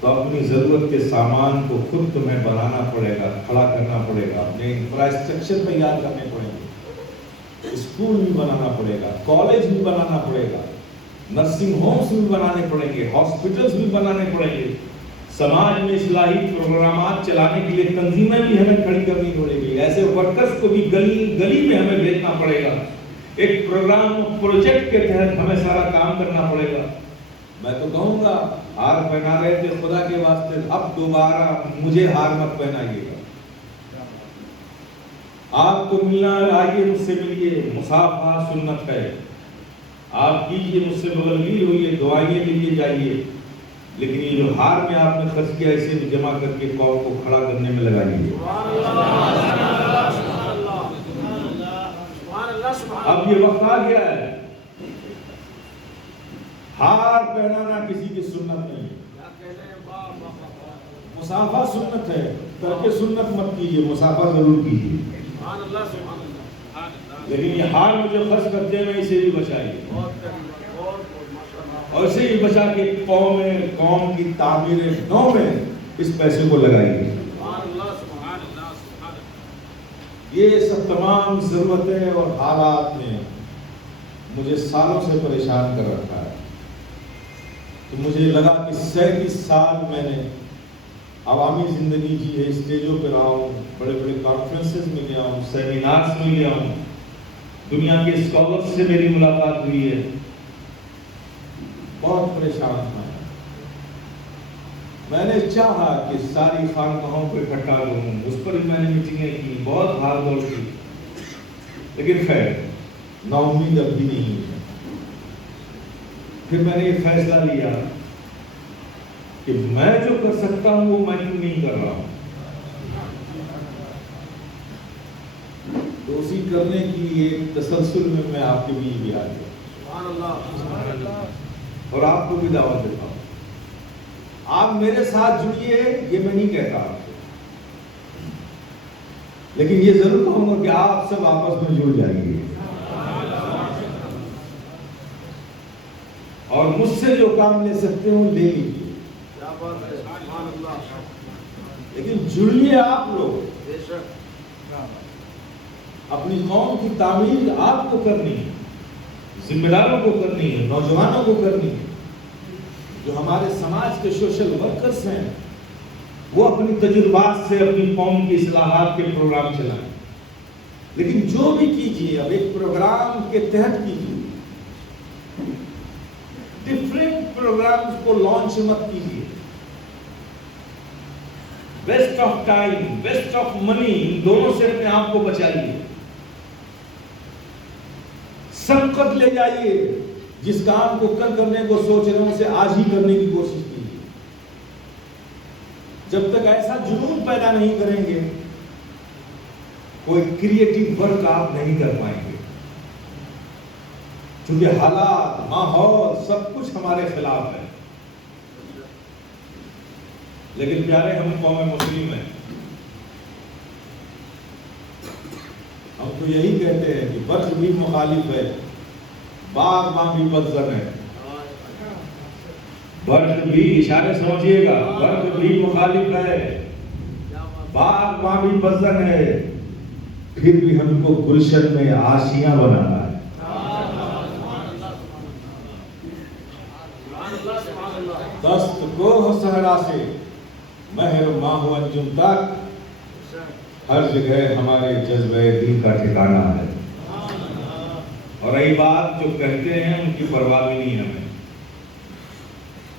تو اپنی ضرورت کے سامان کو خود تمہیں بنانا پڑے گا، کھڑا کرنا پڑے گا، اپنے انفراسٹرکچر تیار کرنے پڑیں گے، اسکول بھی بنانا پڑے گا، کالج بھی بنانا پڑے گا، نرسنگ ہومز بھی بنانے پڑیں گے، ہاسپٹلز بھی بنانے پڑیں گے، سماج میں اصلاحی پروگرامات چلانے کے لیے تنظیمیں بھی ہمیں کھڑی کرنی پڑے گی، ایسے ورکرز کو بھی گلی گلی میں ہمیں بھیجنا پڑے گا، ایک پروگرام پروجیکٹ کے تحت ہمیں سارا کام کرنا پڑے گا۔ میں تو کہوں گا ہار پہنا رہے تھے خدا کے واسطے، اب دوبارہ مجھے ہار مت پہنائیے گا۔ آپ کو ملنا آئیے مجھ سے ملیے، مصافحہ سنت ہے، آپ کیجئے مجھ سے بغلگیر ہوئیے، دعائیں لیجیے جائیے، لیکن یہ جو ہار میں آپ نے خرچ کیا اسے بھی جمع کر کے قوم کو کھڑا کرنے میں لگائیے۔ اب یہ وقت آ گیا ہے، ہار پہنانا کسی کی سنت نہیں، مصافحہ سنت ہے، ترک سنت مت کیجیے، مصافحہ ضرور کیجیے، لیکن یہ ہار مجھے خرچ کرتے ہیں، اسے بھی بچائیے، اور اسے بھی بچا کے قوم کی تعمیر نو میں اس پیسے کو لگائیے۔ یہ سب تمام ضرورتیں اور حالات نے مجھے سالوں سے پریشان کر رکھا ہے، تو مجھے لگا کہ 37 سال میں نے عوامی زندگی کی ہے، اسٹیجوں پہ رہا ہوں، بڑے بڑے کانفرنسز میں گیا ہوں, سیمینارز میں گیا ہوں, دنیا کے اسکالرز سے میری ملاقات ہوئی ہے. بہت پریشان تھا. میں نے چاہا کہ ساری خانقاہوں کو اکٹھا کروں, اس پر بھی میں نے میٹنگیں کی, بہت بھاگ دوڑ کی, لیکن خیر نا امید اب بھی نہیں ہے. پھر میں نے یہ فیصلہ لیا کہ میں جو کر سکتا ہوں وہ میں کیوں نہیں کر رہا ہوں. تو اسی کرنے کی ایک تسلسل میں میں آپ کے بیچ بھی آ گیا اور آپ کو بھی دعوت دیتا ہوں. آپ میرے ساتھ جڑیے, یہ میں نہیں کہتا آپ کو, لیکن یہ ضرور کہوں گا کہ آپ سب آپس میں جڑ جائیے اور مجھ سے جو کام لے سکتے ہو لے لیجیے, لیکن جڑیے آپ لوگ. اپنی قوم کی تعمیر آپ کو کرنی ہے, ذمہ داروں کو کرنی ہے, نوجوانوں کو کرنی ہے. جو ہمارے سماج کے سوشل ورکرز ہیں وہ اپنی تجربات سے اپنی قوم کی اصلاحات کے پروگرام چلائیں, لیکن جو بھی کیجیے اب ایک پروگرام کے تحت کیجیے, ڈفرینٹ پروگرامز کو لانچ مت کیجیے. Waste of time, waste of money, ان دونوں سے اپنے آپ کو بچائیے. سبقت لے جائیے, جس کام کو کل کرنے کو سوچ رہے ہیں اسے آج ہی کرنے کی کوشش کیجیے. جب تک ایسا جنون پیدا نہیں کریں گے کوئی کریٹو ورک آپ نہیں کر پائیں گے, کیونکہ حالات, ماحول, سب کچھ ہمارے خلاف ہے. لیکن پیارے, ہم قوم مسلم ہیں, ہم تو یہی کہتے ہیں کہ برق بھی مخالف ہے, باغ بھی بدزن ہے. برق بھی, اشارے سمجھیے گا, برق بھی مخالف ہے, باغ بھی بدزن ہے, پھر بھی ہم کو گلشن میں آشیاں بنانا ہے. دست کوہ صحرا سے مہر ماہ انجم تک, ہر جگہ ہمارے جذبہ دین کا ٹھکانہ ہے. اور رہی بات جو کہتے ہیں ان کی پرواہ بھی نہیں ہمیں,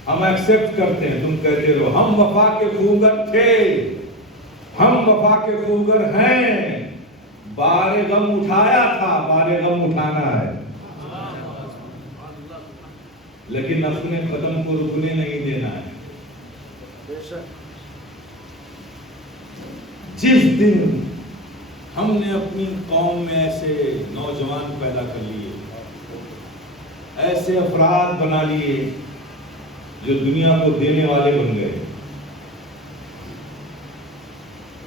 ہم ایکسپٹ کرتے ہیں. تم کہتے رہو, ہم وفا کے خوگر تھے, ہم وفا کے خوگر ہیں, بار غم اٹھایا تھا, بار غم اٹھانا ہے. لیکن اپنے قدم کو رکنے نہیں دینا ہے. جس دن ہم نے اپنی قوم میں ایسے نوجوان پیدا کر لیے, ایسے افراد بنا لیے جو دنیا کو دینے والے بن گئے.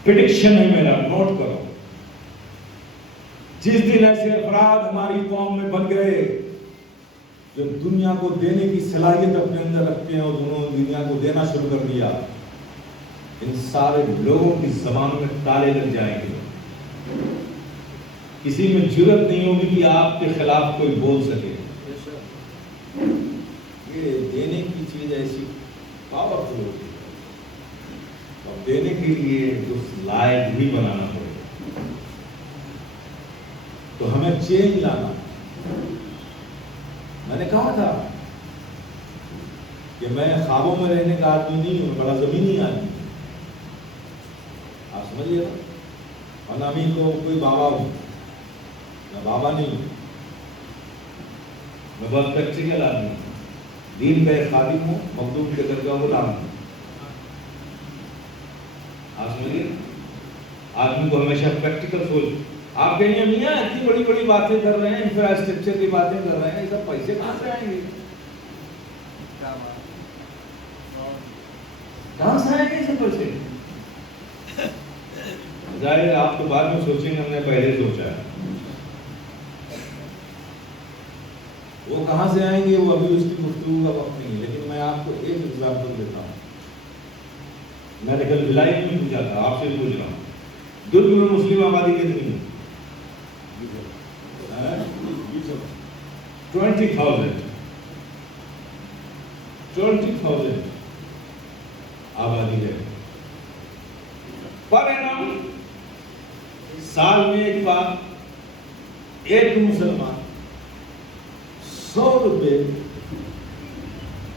پریڈکشن ہے میرا, نوٹ کرو. جس دن ایسے افراد ہماری قوم میں بن گئے جو دنیا کو دینے کی صلاحیت اپنے اندر رکھتے ہیں اور انہوں نے دنیا کو دینا شروع کر دیا, ان سارے لوگوں کی زبانوں میں تالے لگ جائیں گے. کسی میں جرأت نہیں ہوگی کہ آپ کے خلاف کوئی بول سکے. یہ دینے کی چیز ایسی پاورفل ہوتی ہے, اور دینے کے لیے اس لائق بھی بنانا پڑے گا. تو ہمیں چینج لانا. میں نے کہا تھا کہ میں خوابوں میں رہنے کا آدمی نہیں ہوں, بڑا زمینی آدمی. آپ سمجھیے گا, اور نہ بھی تو کوئی بابا ہوں, میں بابا نہیں ہوں, میں بہت پریکٹیکل آدمی ہوں. دین کا ایک خادم ہوں, مخدوم کے در کا غلام ہوں. آپ سمجھیے, آدمی کو ہمیشہ پریکٹیکل سوچ. آپ کہیں گے میاں اتنی بڑی بڑی باتیں کر رہے ہیں, انفراسٹرکچر کی باتیں کر رہے ہیں, یہ سب پیسے کہاں سے آئیں گے, کہاں سے آئیں گے یہ سب پیسے؟ ظاہر آپ تو بعد میں سوچیں گے, ہم نے پہلے سوچا ہے. وہ کہاں سے آئیں گے وہ ابھی اس کی گفتگو کا وقت نہیں ہے. لیکن میں آپ کو ایک ایگزامپل دیتا ہوں. میں نے کل بھلائی میں پوچھا تھا, آپ سے پوچھ رہا ہوں, درگ میں مسلم آبادی کتنی ہے؟ 20,000 آبادی ہے. پر اینم سال میں ایک بار ایک مسلمان 100 روپے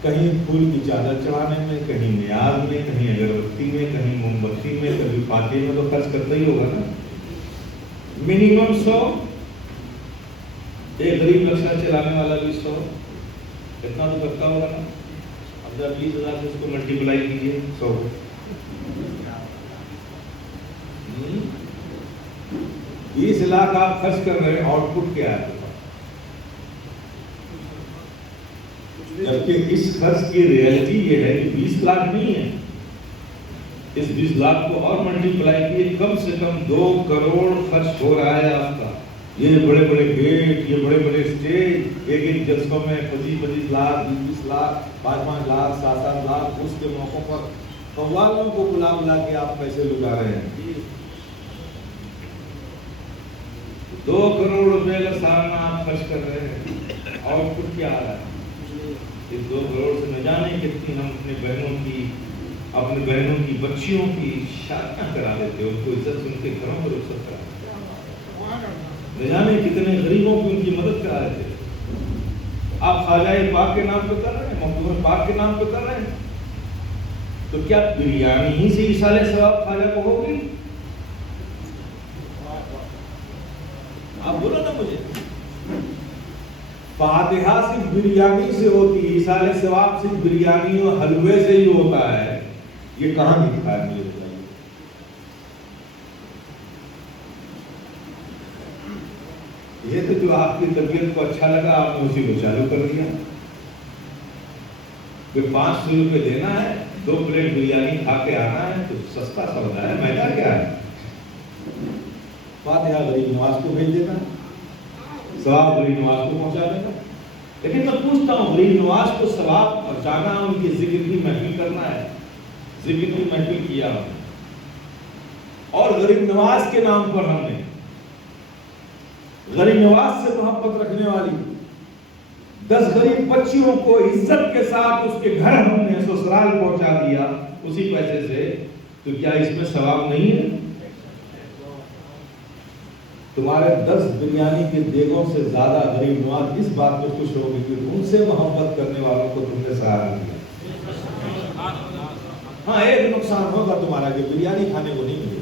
کہیں پھول کی چادر چڑھانے میں، کہیں نیاز میں، کہیں اگربتی میں، کہیں موم بتی میں، کبھی فاتح میں تو خرچ کرتا ہی ہوگا نا، منیمم 100. ایک غریب رکشا چلانے والا بھی 100، اتنا تو کرتا ہوگا نا. اب جب 20,000 سے اس کو ملٹیپلائی کیجیے 100، 20 لاکھ آپ خرچ کر رہے ہیں، آؤٹ پٹ کیا ہے؟ جبکہ اس خرچ کی ریئلٹی یہ ہے کہ 20 لاکھ نہیں ہے. اس 20 لاکھ کو اور ملٹیپلائی کیے، کم سے کم 2 کروڑ خرچ ہو رہا ہے آپ کا. یہ بڑے بڑے گیٹ، یہ بڑے بڑے اسٹیج، ایک ایک جلسوں میں 25 لاکھ، 20 لاکھ، 5 لاکھ، 7 لاکھ، اس کے موقعوں پر قوالوں کو بلا بلا کے آپ پیسے لٹا رہے ہیں. 2 کروڑ روپے کا سال میں آپ خرچ کر رہے ہیں، آؤٹ پٹ کیا آ رہا ہے؟ اس 2 کروڑ سے نہ جانے کتنی ہم اپنے بہنوں کی بچیوں کی شادیاں کرا دیتے، ان کو عزت سے ان کے گھروں میں رخصت کرا دیتے، نہ جانے کتنے غریبوں کی ان کی مدد کرا دیتے. آپ خواجہ پاک کے نام پہ کر رہے ہیں، مخدوم پاک کے نام پہ کر رہے ہیں، تو کیا بریانی ہی سے ایصال ثواب خواجہ کو ہوگی؟ آپ بولو نا مجھے. فاتحہ صرف بریانی سے ہوتی ہے، ایصال ثواب صرف بریانی اور حلوے سے ہی ہوتا ہے. یہ کہاں لکھا ہے مجھے بتائیے؟ یہ تو جو آپ کی طبیعت کو اچھا لگا آپ نے اسی کو چالو کر دیا کہ 500 روپے دینا ہے، 2 پلیٹ بریانی کھا کے آنا ہے، تو سستا سودا ہے، مہنگا کیا ہے؟ فاتحہ غریب نواز کو بھیج دینا، ثواب غریب نواز کو پہنچا دینا. لیکن میں پوچھتا ہوں، غریب نواز کو ثواب پہنچانا، ان کی ذکر کی محفل کرنا ہے، ذکر کی محفل کیا ہم نے، اور غریب نواز کے نام پر ہم نے غریب نواز سے محبت رکھنے والی 10 غریب بچیوں کو عزت کے ساتھ اس کے گھر ہم نے سسرال پہنچا دیا اسی پیسے سے، تو کیا اس میں ثواب نہیں ہے؟ تمہارے 10 بریانی کے دیگوں سے زیادہ غریب نواز اس بات میں خوش ہوگی کہ ان سے محبت کرنے والوں کو تم نے سہارا دیا. ہاں، ایک نقصان ہوگا تمہارا کہ بریانی کھانے کو نہیں ملے گی.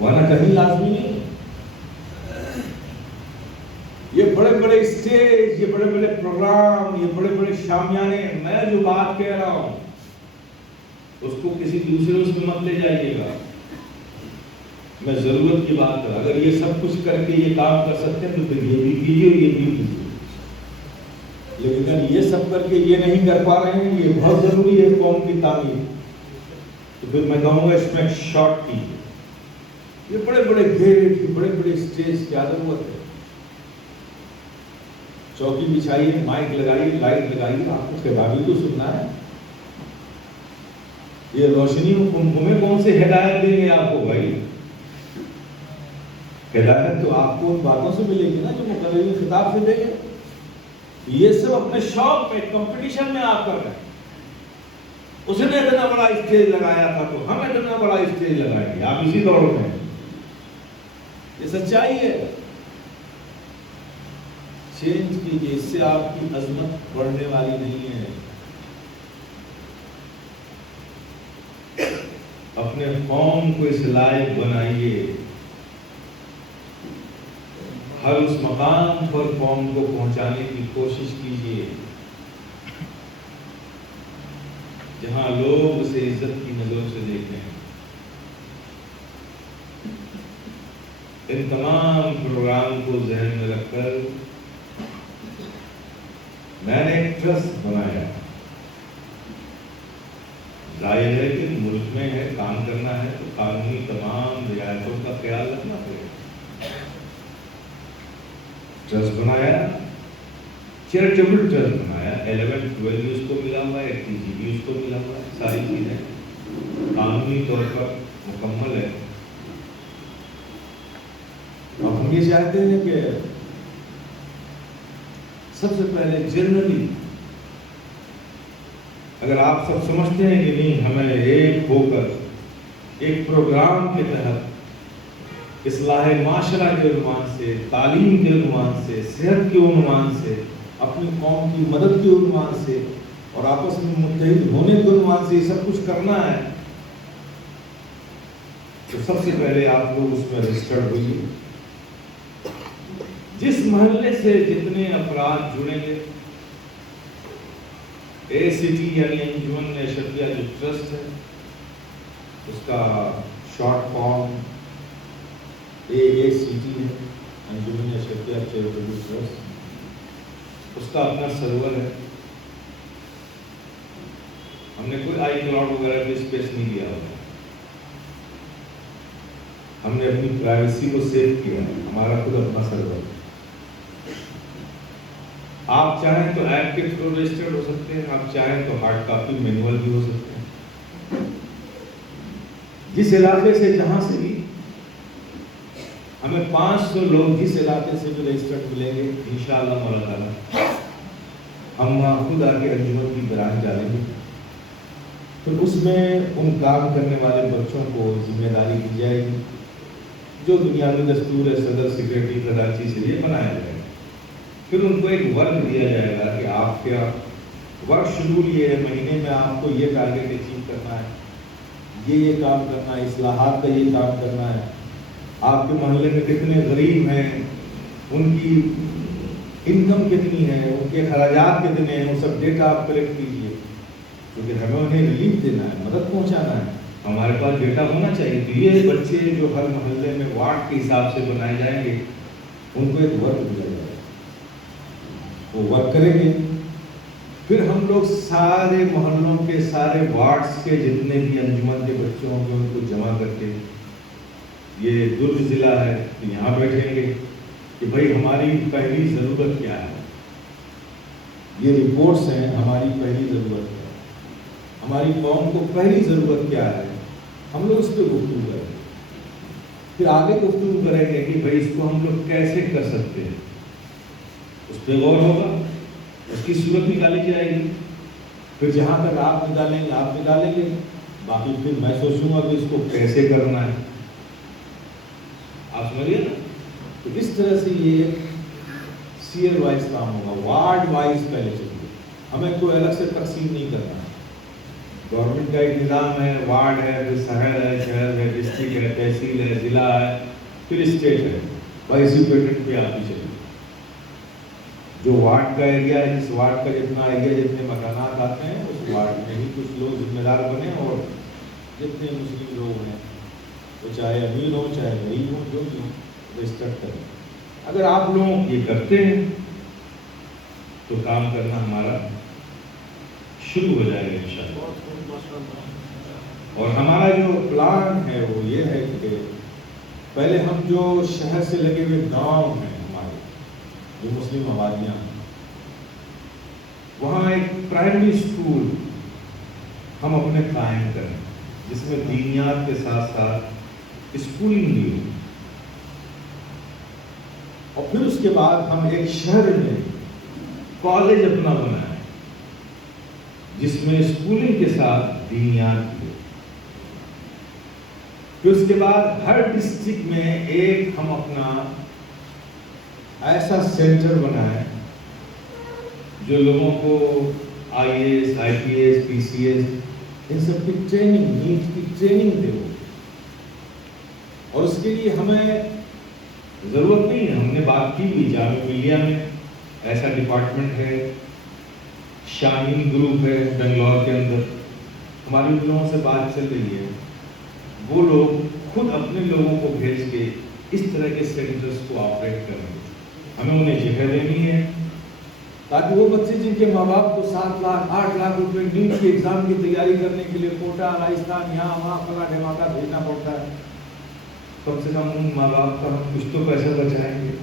ورنہ کہیں لازمی نہیں. یہ بڑے بڑے اسٹیج، یہ بڑے بڑے پروگرام، یہ بڑے بڑے شامیانے، میں جو بات کہہ رہا ہوں اس کو کسی دوسرے اس میں مت لے جائیے گا. میں ضرورت کی بات کر، اگر یہ سب کچھ کر کے یہ کام کر سکتے ہیں تو پھر یہ بھی کیجیے اور یہ بھی کیجیے. لیکن اگر یہ سب کر کے یہ نہیں کر پا رہے ہیں، یہ بہت ضروری ہے قوم کی تعمیر، تو پھر میں کہوں گا اس میں شارٹ کیجیے. یہ بڑے بڑے گیٹ، یہ بڑے بڑے اسٹیج کیا ضرورت ہے؟ چوکی بچھائیے، مائک لگائیے، لائٹ لگائیے، آپ کو خطابی تو سننا ہے. یہ روشنی ہمیں کون سے ہدایت دیں گے آپ کو بھائی؟ ہدایت تو آپ کو ان باتوں سے ملے گی نا جو مقررین خطاب سے دیں گے. یہ سب اپنے شوق میں، کمپٹیشن میں آپ کر رہے ہیں. اس نے اتنا بڑا اسٹیج لگایا تھا تو ہم اتنا بڑا اسٹیج لگائیں گے، آپ اسی دوڑ میں. یہ سچائی ہے. چینج کیجیے، اس سے آپ کی عظمت بڑھنے والی نہیں ہے. اپنے قوم کو اس لائق بنائیے، ہر اس مقام پر قوم کو پہنچانے کی کوشش کیجیے جہاں لوگ اسے عزت کی نظر سے دیکھیں. ان تمام پروگرام کو ذہن میں رکھ کر میں نے ایک ٹرسٹ بنایا. ظاہر ہے کہ ملک میں ہے، کام کرنا ہے تو قانونی تمام رعایتوں کا خیال رکھنا پڑے گا. ٹرسٹ بنایا، چیریٹیبل ٹرسٹ بنایا، 11-12 بھی اس کو ملا ہوا ہے، TG بھی اس کو ملا ہوا ہے. ساری چیزیں قانونی طور پر مکمل ہے. اب ہم یہ چاہتے ہیں کہ سب سے پہلے جنرلی اگر آپ سب سمجھتے ہیں کہ نہیں ہمیں ایک ہو کر ایک پروگرام کے تحت اصلاح معاشرہ کے عنوان سے، تعلیم کے عنوان سے، صحت کے عنوان سے، اپنی قوم کی مدد کے عنوان سے اور آپس میں متحد ہونے کے عنوان سے یہ سب کچھ کرنا ہے، تو سب سے پہلے آپ لوگ اس میں رجسٹرڈ ہوئیے۔ جس محلے سے جتنے افراد جڑیں گے، اے سی ٹی یعنی انجمن اشرفیہ جو ٹرسٹ ہے، اس کا شارٹ فارم اے سی ٹی ہے، انجمن اشرفیہ چیریٹیبل ٹرسٹ، اس کا اپنا سرور ہے۔ ہم نے کوئی آئی کلاؤڈ وغیرہ کی اسپیس نہیں لیا ہوتا، ہم نے اپنی پرائیویسی کو سیو کیا ہے، ہمارا خود اپنا سرور ہے۔ آپ چاہیں تو ایپ کے تھرو رجسٹرڈ ہو سکتے ہیں، آپ چاہیں تو ہارڈ کاپی مینول بھی ہو سکتے ہیں۔ جس علاقے سے جہاں سے بھی ہمیں 500 لوگ جس علاقے سے بھی رجسٹرڈ ملیں گے، انشاءاللہ مولا تعالیٰ ہم وہاں خود آ کے انجمن کی برانچ ڈالیں گے، پھر اس میں ان کام کرنے والے بچوں کو ذمہ داری دی جائے گی جو دنیاوی دستور صدر سیکریٹری کراچی سے یہ بنایا جائے گا۔ پھر ان کو ایک ورک دیا جائے گا کہ آپ کیا ورک شیڈول یہ ہے، مہینے میں آپ کو یہ ٹارگیٹ اچیو کرنا ہے، یہ کام کرنا ہے، اصلاحات کا یہ کام کرنا ہے، آپ کے محلے میں کتنے غریب ہیں، ان کی انکم کتنی ہے، ان کے خراجات کتنے ہیں، وہ سب ڈیٹا آپ کلیکٹ کیجیے، کیونکہ ہمیں انہیں ریلیف دینا ہے، مدد پہنچانا ہے، ہمارے پاس ڈیٹا ہونا چاہیے۔ تو یہ بچے جو ہر محلے میں وارڈ کے حساب سے بنائے جائیں گے، ان کو ایک ورک دیا جائے گا، وہ ورک کریں گے۔ پھر ہم لوگ سارے محلوں کے سارے وارڈز کے جتنے بھی انجمن کے بچوں ہوں گے ان کو جمع کر کے، یہ درج ضلع ہے تو یہاں بیٹھیں گے کہ بھائی ہماری پہلی ضرورت کیا ہے، یہ رپورٹس ہیں، ہماری پہلی ضرورت کیا ہے، ہماری قوم کو پہلی ضرورت کیا ہے، ہم لوگ اس پہ گفتگو کریں گے۔ پھر آگے گفتگو کریں گے کہ بھائی اس کو ہم لوگ کیسے کر سکتے ہیں، اس پہ غور ہوگا، اس کی صورت نکالی جائے گی۔ پھر جہاں تک آپ نکالیں گے آپ نکالیں گے، باقی پھر میں سوچوں گا کہ اس کو کیسے کرنا ہے، آپ سمجھیے نا۔ تو اس طرح سے یہ سیئر وائز کام ہوگا، وارڈ وائز پہلے چلیے، ہمیں کوئی الگ سے تقسیم نہیں کرنا ہے۔ گورنمنٹ کا ایک نظام ہے، وارڈ ہے، پھر شہر ہے، شہر ہے، ڈسٹرکٹ ہے، تحصیل ہے، ضلع ہے، پھر اسٹیٹ ہے، ویسی پیٹرن پہ آپ ہی چلیے۔ جو وارڈ کا ایریا ہے، جس وارڈ کا جتنا ایریا، جتنے مکانات آتے ہیں، اس وارڈ میں ہی کچھ لوگ ذمہ دار بنے، اور جتنے مسلم لوگ ہیں وہ چاہے امیر ہوں چاہے غریب ہوں، جو بھی ہوں، رجسٹر کریں۔ اگر آپ لوگ یہ کرتے ہیں تو کام کرنا ہمارا شروع ہو جائے گا انشاءاللہ۔ اور ہمارا جو پلان ہے وہ یہ ہے کہ پہلے ہم جو شہر سے لگے ہوئے گاؤں ہیں، ہمارے جو مسلم آبادیاں ہیں، وہاں ایک پرائمری اسکول ہم اپنے قائم کریں جس میں دینیات کے ساتھ ساتھ اسکولنگ بھی ہو، اور پھر اس کے بعد ہم ایک شہر میں کالج اپنا بنائیں جس میں اسکولنگ کے ساتھ دینیات بھی ہو۔ پھر اس کے بعد ہر ڈسٹرکٹ میں ایک ہم اپنا ایسا سینٹر بنائیں جو لوگوں کو I A S, I P S, P C S, ان سب کی ٹریننگ، نیٹ کی ٹریننگ دے ہو۔ اور اس کے لیے ہمیں ضرورت نہیں ہے، ہم نے بات کی بھی، جامعہ ملیہ میں ایسا ڈپارٹمنٹ ہے، شامین گروپ ہے بنگلور کے اندر، ہماری ان لوگوں سے بات چل رہی ہے، وہ لوگ خود اپنے لوگوں کو بھیج کے اس طرح کے سینٹرز کو آپریٹ کریں گے۔ ہمیں انہیں جگہ دینی ہے تاکہ وہ بچے جن کے ماں باپ کو 7 لاکھ 8 لاکھ روپے نیٹ کے ایگزام کی تیاری کرنے کے لیے کوٹا، راجستھان، یہاں وہاں فلاں ڈھماکہ بھیجنا پڑتا ہے، کم سے کم ان ماں باپ کا ہم کچھ تو پیسہ بچائیں گے۔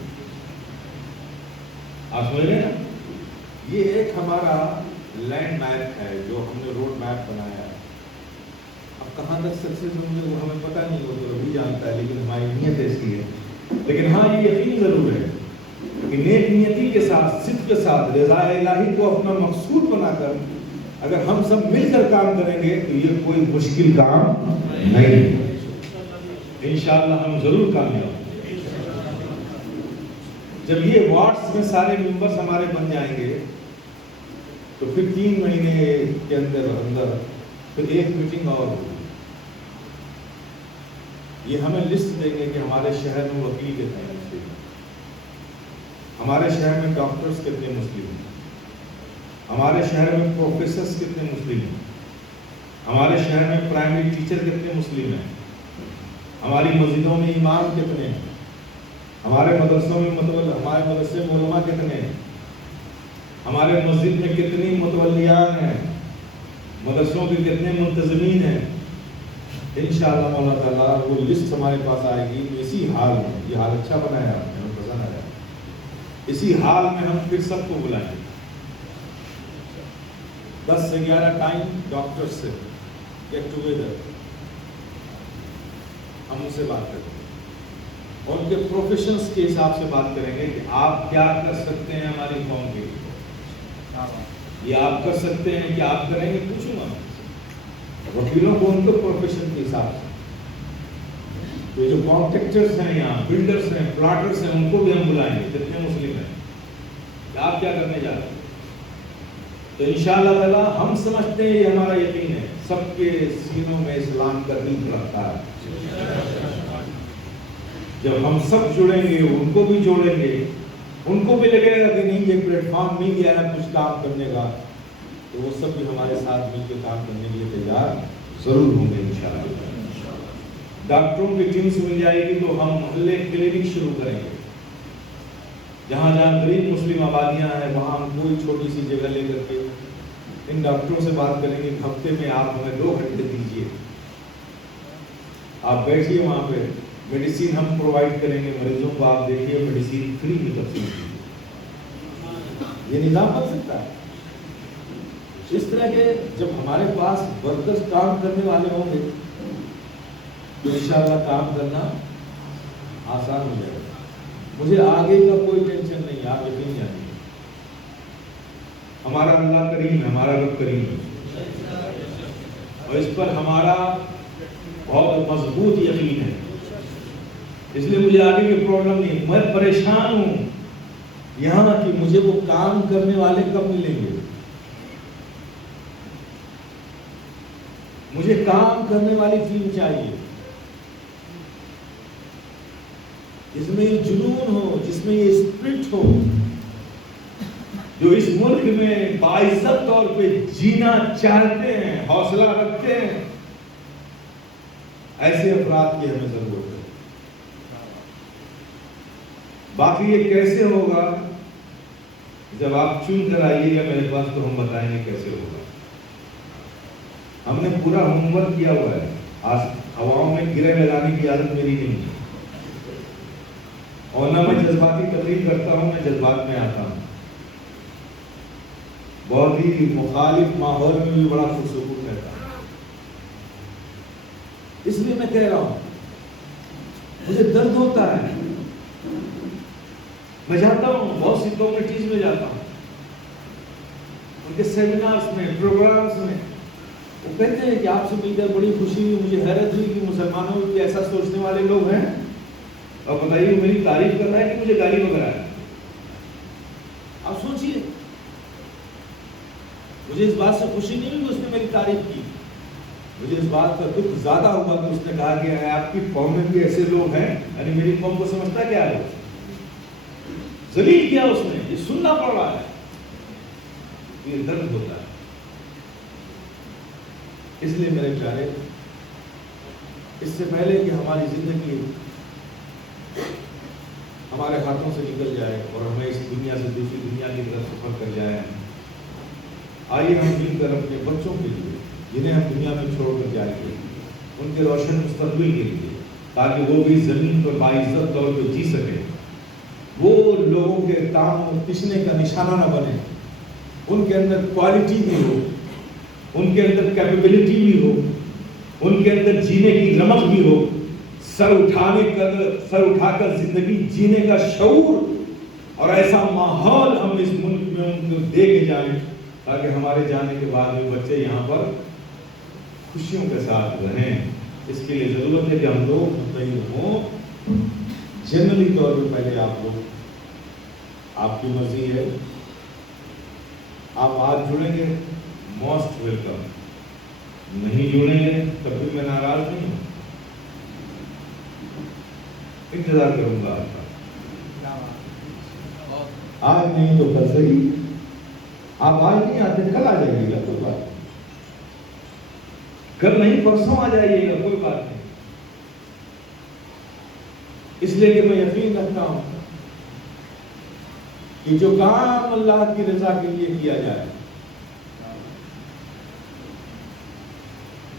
آپ سمجھ رہے ہیں نا؟ یہ ایک ہمارا لینڈ میپ ہے جو ہم نے روڈ میپ بنایا ہے۔ اب کہاں تک سکسیس ہوں گے وہ ہمیں پتہ نہیں، وہ تو ربی جانتا ہے، لیکن ہماری نیت ایسی ہے۔ لیکن ہاں یہ یقین ضرور ہے کہ نیک نیتی کے ساتھ، صدق کے ساتھ، رضا الہی کو اپنا مقصود بنا کر اگر ہم سب مل کر کام کریں گے تو یہ کوئی مشکل کام نہیں، انشاءاللہ ہم ضرور کامیاب ہوں۔ جب یہ وارڈز میں سارے ممبرز ہمارے بن جائیں گے تو پھر 3 مہینے کے اندر پھر ایک میٹنگ اور ہوگی۔ یہ ہمیں لسٹ دیں گے کہ ہمارے شہر میں وکیل کتنے ہیں مسلم، ہمارے شہر میں ڈاکٹرز کتنے مسلم ہیں، ہمارے شہر میں پروفیسرز کتنے مسلم ہیں، ہمارے شہر میں پرائمری ٹیچر کتنے مسلم ہیں، ہماری مسجدوں میں امام کتنے ہیں، ہمارے مدرسوں میں ہمارے مدرسے میں علماء کتنے ہیں، ہمارے مسجد میں کتنی متولیان ہیں، مدرسوں کے کتنے منتظمین ہیں۔ انشاءاللہ مولا تعالیٰ وہ لسٹ ہمارے پاس آئے گی۔ اسی حال میں، یہ حال اچھا بنایا آپ نے، ہمیں پسند آیا، اسی حال میں ہم پھر سب کو بلائیں گے 10 سے 11 ٹائم ڈاکٹر سے گیٹ ٹوگیدر، ہم ان سے بات کریں گے اور ان کے پروفیشنز کے حساب سے بات کریں گے کہ آپ کیا کر سکتے ہیں ہماری قوم کے لیے، یہ آپ کر سکتے ہیں کہ آپ کریں گے، پوچھوں گا وکیلوں کو ان کے پروفیشن کے حساب سے، تو جو کانٹریکٹرز ہیں یہاں، بلڈرز ہیں، پلاٹرز ہیں، ان کو بھی ہم بلائیں گے جتنے مسلم ہیں کہ آپ کیا کرنے جا رہے ہیں۔ تو انشاءاللہ تعالیٰ ہم سمجھتے ہیں، یہ ہمارا یقین ہے، سب کے سینوں میں اسلام کا دین رکھتا ہے۔ جب ہم سب جڑیں گے، ان کو بھی جوڑیں گے، ان کو بھی لگے گا کہ نہیں یہ پلیٹ فارم مل گیا ہے کچھ کام کرنے کا، تو وہ سب بھی ہمارے ساتھ مل کے کام کرنے کے لیے تیار ضرور ہوں گے انشاءاللہ۔ ڈاکٹروں کی ٹیمز مل جائے گی تو ہم محلے کلینک شروع کریں گے، جہاں جہاں غریب مسلم آبادیاں ہیں وہاں ہم کوئی چھوٹی سی جگہ لے کر کے ان ڈاکٹروں سے بات کریں گے، ہفتے میں آپ ہمیں 2 گھنٹے دیجیے، آپ بیٹھیے وہاں پہ، میڈیسین ہم پرووائڈ کریں گے، مریضوں کو آپ دیکھیے، میڈیسین فری کی تقسیم کی۔ یہ نظام بن سکتا ہے اس طرح کے، جب ہمارے پاس ورکرز کام کرنے والے ہوں گے تو انشاءاللہ کام کرنا آسان ہو جائے گا۔ مجھے آگے کا کوئی ٹینشن نہیں ہے، آپ یقین جانیے، ہمارا اللہ کریم ہے، ہمارا رب کریم ہے، اور اس پر ہمارا بہت مضبوط یقین ہے، اس لیے مجھے آگے کی پرابلم نہیں۔ میں پریشان ہوں یہاں کہ مجھے وہ کام کرنے والے کب ملیں گے، مجھے کام کرنے والی ٹیم چاہیے، جس میں یہ جنون ہو، جس میں یہ اسپرٹ ہو، جو اس ملک میں باعزت طور پہ جینا چاہتے ہیں، حوصلہ رکھتے ہیں، ایسے افراد کی ہمیں ضرورت ہے۔ باقی یہ کیسے ہوگا، جب آپ چن کر آئیے گا میرے پاس تو ہم بتائیں گے کیسے ہوگا۔ ہم نے پورا ہوم ورک کیا ہوا ہے، آج ہواؤں میں گرے لگانے کی عادت میری نہیں ہے، اور نہ میں جذباتی تقریر کرتا ہوں، میں جذبات میں آتا ہوں، بہت ہی مخالف ماحول میں بھی بڑا خوشصورت رہتا ہوں۔ اس لیے میں کہہ رہا ہوں، مجھے درد ہوتا ہے، میں جاتا ہوں بہت سی کمیونٹیز میں جاتا ہوں، ان کے سیمینارز میں، پروگرامز میں، وہ کہتے ہیں کہ آپ سے مل کر بڑی خوشی ہوئی، مجھے حیرت ہوئی کہ مسلمانوں میں بھی ایسا سوچنے والے لوگ ہیں، اور بتائیے وہ میری تعریف کر رہا ہے کہ مجھے گالی وغیرہ ہے۔ آپ سوچیے، مجھے اس بات سے خوشی نہیں ہوئی کہ اس نے میری تعریف کی، مجھے اس بات کا دکھ زیادہ ہوا کہ اس نے کہا کہ آپ کی قوم میں بھی ایسے لوگ ہیں، یعنی میری قوم کو سمجھتا کیا ہے، ذلیل کیا اس نے، یہ سننا پڑ رہا ہے، یہ درد ہوتا ہے۔ اس لیے میرے پیارے، اس سے پہلے کہ ہماری زندگی ہمارے ہاتھوں سے نکل جائے اور ہمیں اس دنیا سے دوسری دنیا کی طرف سفر کر جائے، آئیے ہم مل کر اپنے بچوں کے لیے، جنہیں ہم دنیا میں چھوڑ کر جائیں گے، ان کے روشن مستقبل کے لیے، تاکہ وہ بھی زمین پر باعزت طور پہ جی سکے، وہ لوگوں کے تام و تشنے کا نشانہ نہ بنے، ان کے اندر کوالٹی بھی ہو، ان کے اندر کیپیبلٹی بھی ہو، ان کے اندر جینے کی رمق بھی ہو، سر اٹھا کر زندگی جینے کا شعور اور ایسا ماحول ہم اس ملک میں ان کو دے کے جائیں تاکہ ہمارے جانے کے بعد بھی بچے یہاں پر خوشیوں کے ساتھ رہیں. اس کے لیے ضرورت ہے کہ ہم لوگ متحد ہوں. جنرلی طور پہ پہلے آپ لوگ، آپ کی مرضی ہے، آپ آج جڑیں گے موسٹ ویلکم، نہیں جڑیں گے تب بھی میں ناراض نہیں ہوں، انتظار کروں گا آپ کا. آج نہیں تو کل صحیح. آپ آج نہیں آتے کل آ جائیے گا، کوئی بات نہیں. کل نہیں پرسوں آ جائیے گا، کوئی بات نہیں. اس لیے کہ میں یقین رکھتا ہوں کہ جو کام اللہ کی رضا کے لیے کیا جائے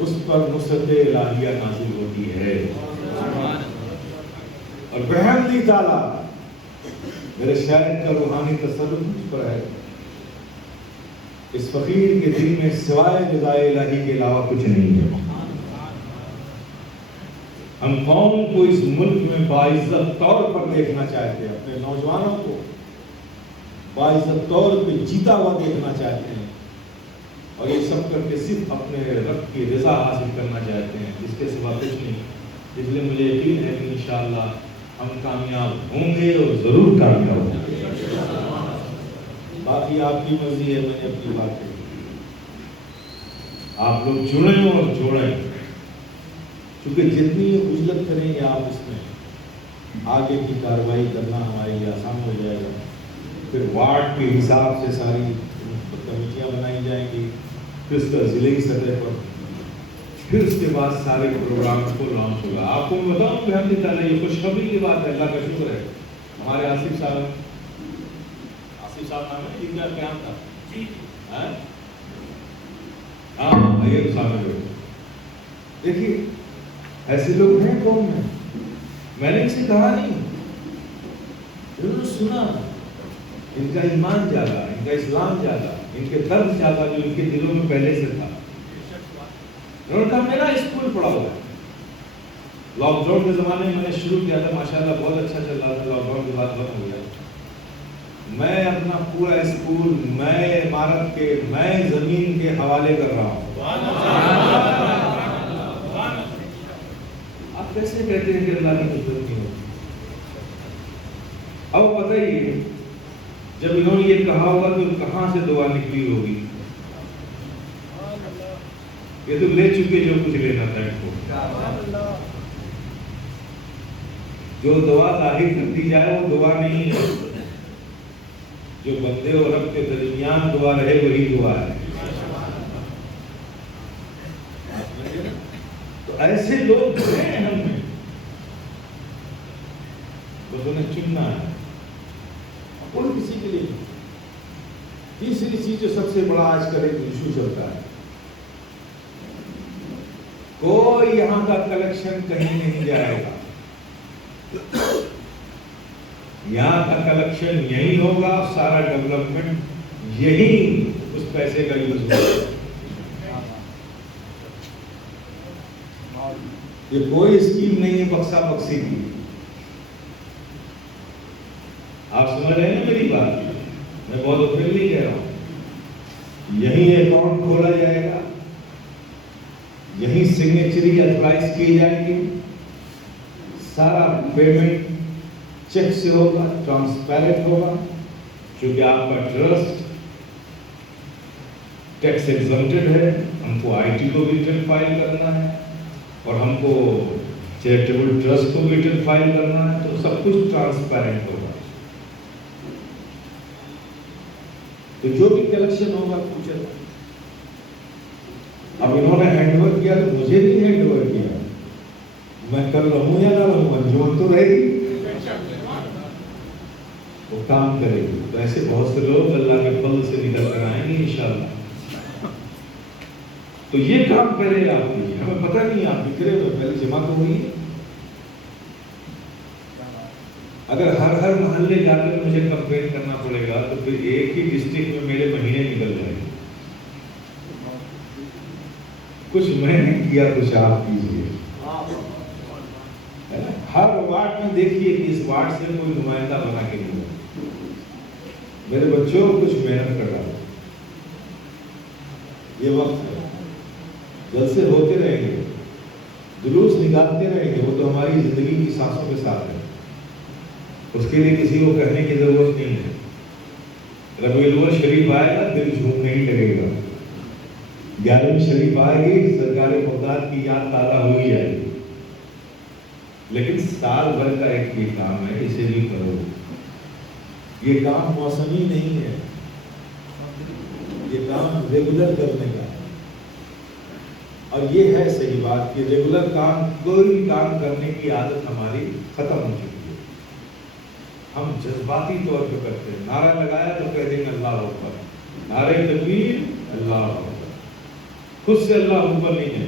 اس پر نصرت الہیہ نازل ہوتی ہے. اور بحمدہ تعالیٰ میرے شاعر کا روحانی تصرف مجھ پر ہے. اس فقیر کے دل میں سوائے رضا الہی کے علاوہ کچھ نہیں ہے. ہم قوم کو اس ملک میں باعزت طور پر دیکھنا چاہتے ہیں، اپنے نوجوانوں کو باعزت طور پہ جیتا ہوا دیکھنا چاہتے ہیں، اور یہ سب کر کے صرف اپنے رب کی رضا حاصل کرنا چاہتے ہیں، اس کے سوا کچھ نہیں. اس لیے مجھے یقین ہے کہ انشاءاللہ ہم کامیاب ہوں گے اور ضرور کامیاب ہوں گے. باقی آپ کی مرضی ہے، میں نے اپنی بات کہی. آپ لوگ جڑیں اور جوڑیں، کیونکہ جتنی اجلت کریں گے آپ اس میں آگے کی کارروائی کرنا ہمارے لیے آسان ہو جائے گا. پھر وارڈ کے حساب سے ساری کمیٹیاں بنائی جائیں گی، پھر اس کا ضلعی سطح پر، پھر اس کے بعد سارے پروگرام کو لانچ ہوگا. آپ کو میں بتاؤں کہ ہم تعالیٰ یہ خوشخبری کی بات ہے، اللہ کا شکر ہے. ہمارے آصف صاحب نام ہے جن کا قیام تھا، ہاں یہ صاحب دیکھیے ایسے لوگ ہیں قوم میں. میں نے اسے کہا نہیں، انہوں نے سنا، ان کا ایمان جاگا، ان کا اسلام جاگا، ان کے درد جاگا جو ان کے دلوں میں پہلے سے تھا. انہوں نے کہا میرا اسکول پڑا ہوا ہے. لاک ڈاؤن کے زمانے میں نے شروع کیا تھا، ماشاءاللہ بہت اچھا چل رہا تھا. لاک ڈاؤن کے بعد بند ہو گیا. میں اپنا پورا اسکول میں عمارت کے میں زمین کے حوالے کر رہا ہوں. آپ کیسے کہتے ہیں کہ اللہ کی نصرت نہیں ہوتی؟ اب بتائیے جب انہوں نے یہ کہا ہوگا تو کہاں سے دعا نکلی ہوگی؟ یہ تو لے چکے جو کچھ لینا تھا ان کو. جو دعا ظاہر کر دی جائے وہ دعا نہیں ہے، جو بندے اور رب کے درمیان دعا رہے وہی دعا ہے. تو ایسے لوگ ہیں ہم میں، بس انہیں چننا ہے، کوئی کسی کے لیے. تیسری چیز جو سب سے بڑا آج کل ایک ایشو چلتا ہے، کوئی یہاں کا کلیکشن کہیں نہیں جائے گا، یہاں کا کلیکشن یہی ہوگا، سارا ڈیولپمنٹ یہی اس پیسے کا یوز ہوگا. یہ کوئی اسکیم نہیں ہے بکسا بکسی کی. آپ سمجھ رہے ہیں نا میری بات؟ میں بہت اوپنلی کہہ رہا ہوں. یہی اکاؤنٹ کھولا جائے گا، یہی سگنیچری ایتھرائز کی جائے گی، سارا پیمنٹ چیک سے ہوگا، ٹرانسپیرنٹ ہوگا. کیونکہ آپ کا ٹرسٹ ٹیکس ایگزمپٹڈ ہے، ہم کو آئی ٹی کو بھی ریٹرن فائل کرنا ہے اور ہم کو چیریٹیبل ٹرسٹ کو بھی ریٹرن فائل کرنا ہے، تو سب کچھ ٹرانسپیرنٹ ہوگا. تو جو بھی کلیکشن ہوگا فیوچر. اب انہوں نے ہینڈ اوور کیا تو مجھے نہیں ہینڈ اوور کیا، میں کر رہوں یا نہ رہوں، منظور تو رہے گی، وہ کام کرے گی. تو ایسے بہت سے لوگ اللہ کے فضل سے نکل کر آئیں گے انشاءاللہ. تو یہ کام پہلے آپ کیجیے. ہمیں پتہ نہیں آپ فکرے میں پہلے جمع تو ہوئی. اگر ہر محلے جا کر مجھے کمپین کرنا پڑے گا تو پھر ایک ہی ڈسٹرکٹ میں میرے مہینے نکل جائیں گے. کچھ میں نے کیا کچھ آپ کیجیے. ہر وارڈ میں دیکھیے کہ اس وارڈ سے کوئی نمائندہ بنا کے نہیں. میرے بچوں کچھ محنت کر رہا ہے. یہ وقت ہے، جلسے ہوتے رہیں گے، جلوس نکالتے رہیں گے، وہ تو ہماری زندگی کی سانسوں کے ساتھ ہے، اس کے لیے کسی کو کہنے کی ضرورت نہیں ہے۔ ربیع الاول شریف آئے گا، دل جھومنے ہی لگے گا، 11ویں شریف آئے گی، سرکار بغداد کی یاد تازہ ہو ہی جائے گی، لیکن سال بھر کا ایک یہ کام ہے، اسے بھی کرو۔ یہ کام موسمی نہیں ہے، یہ کام ریگولر کرنے کا ہے، اور یہ ہے صحیح بات کہ ریگولر کام، کوئی کام کرنے کی عادت ہماری ختم ہو چکی ہے۔ ہم جذباتی طور پہ کرتے ہیں، نعرہ لگایا تو کہہ دیں گے اللہ اکبر، نعرہ تکبیر اللہ اکبر، خود سے اللہ اکبر نہیں ہے۔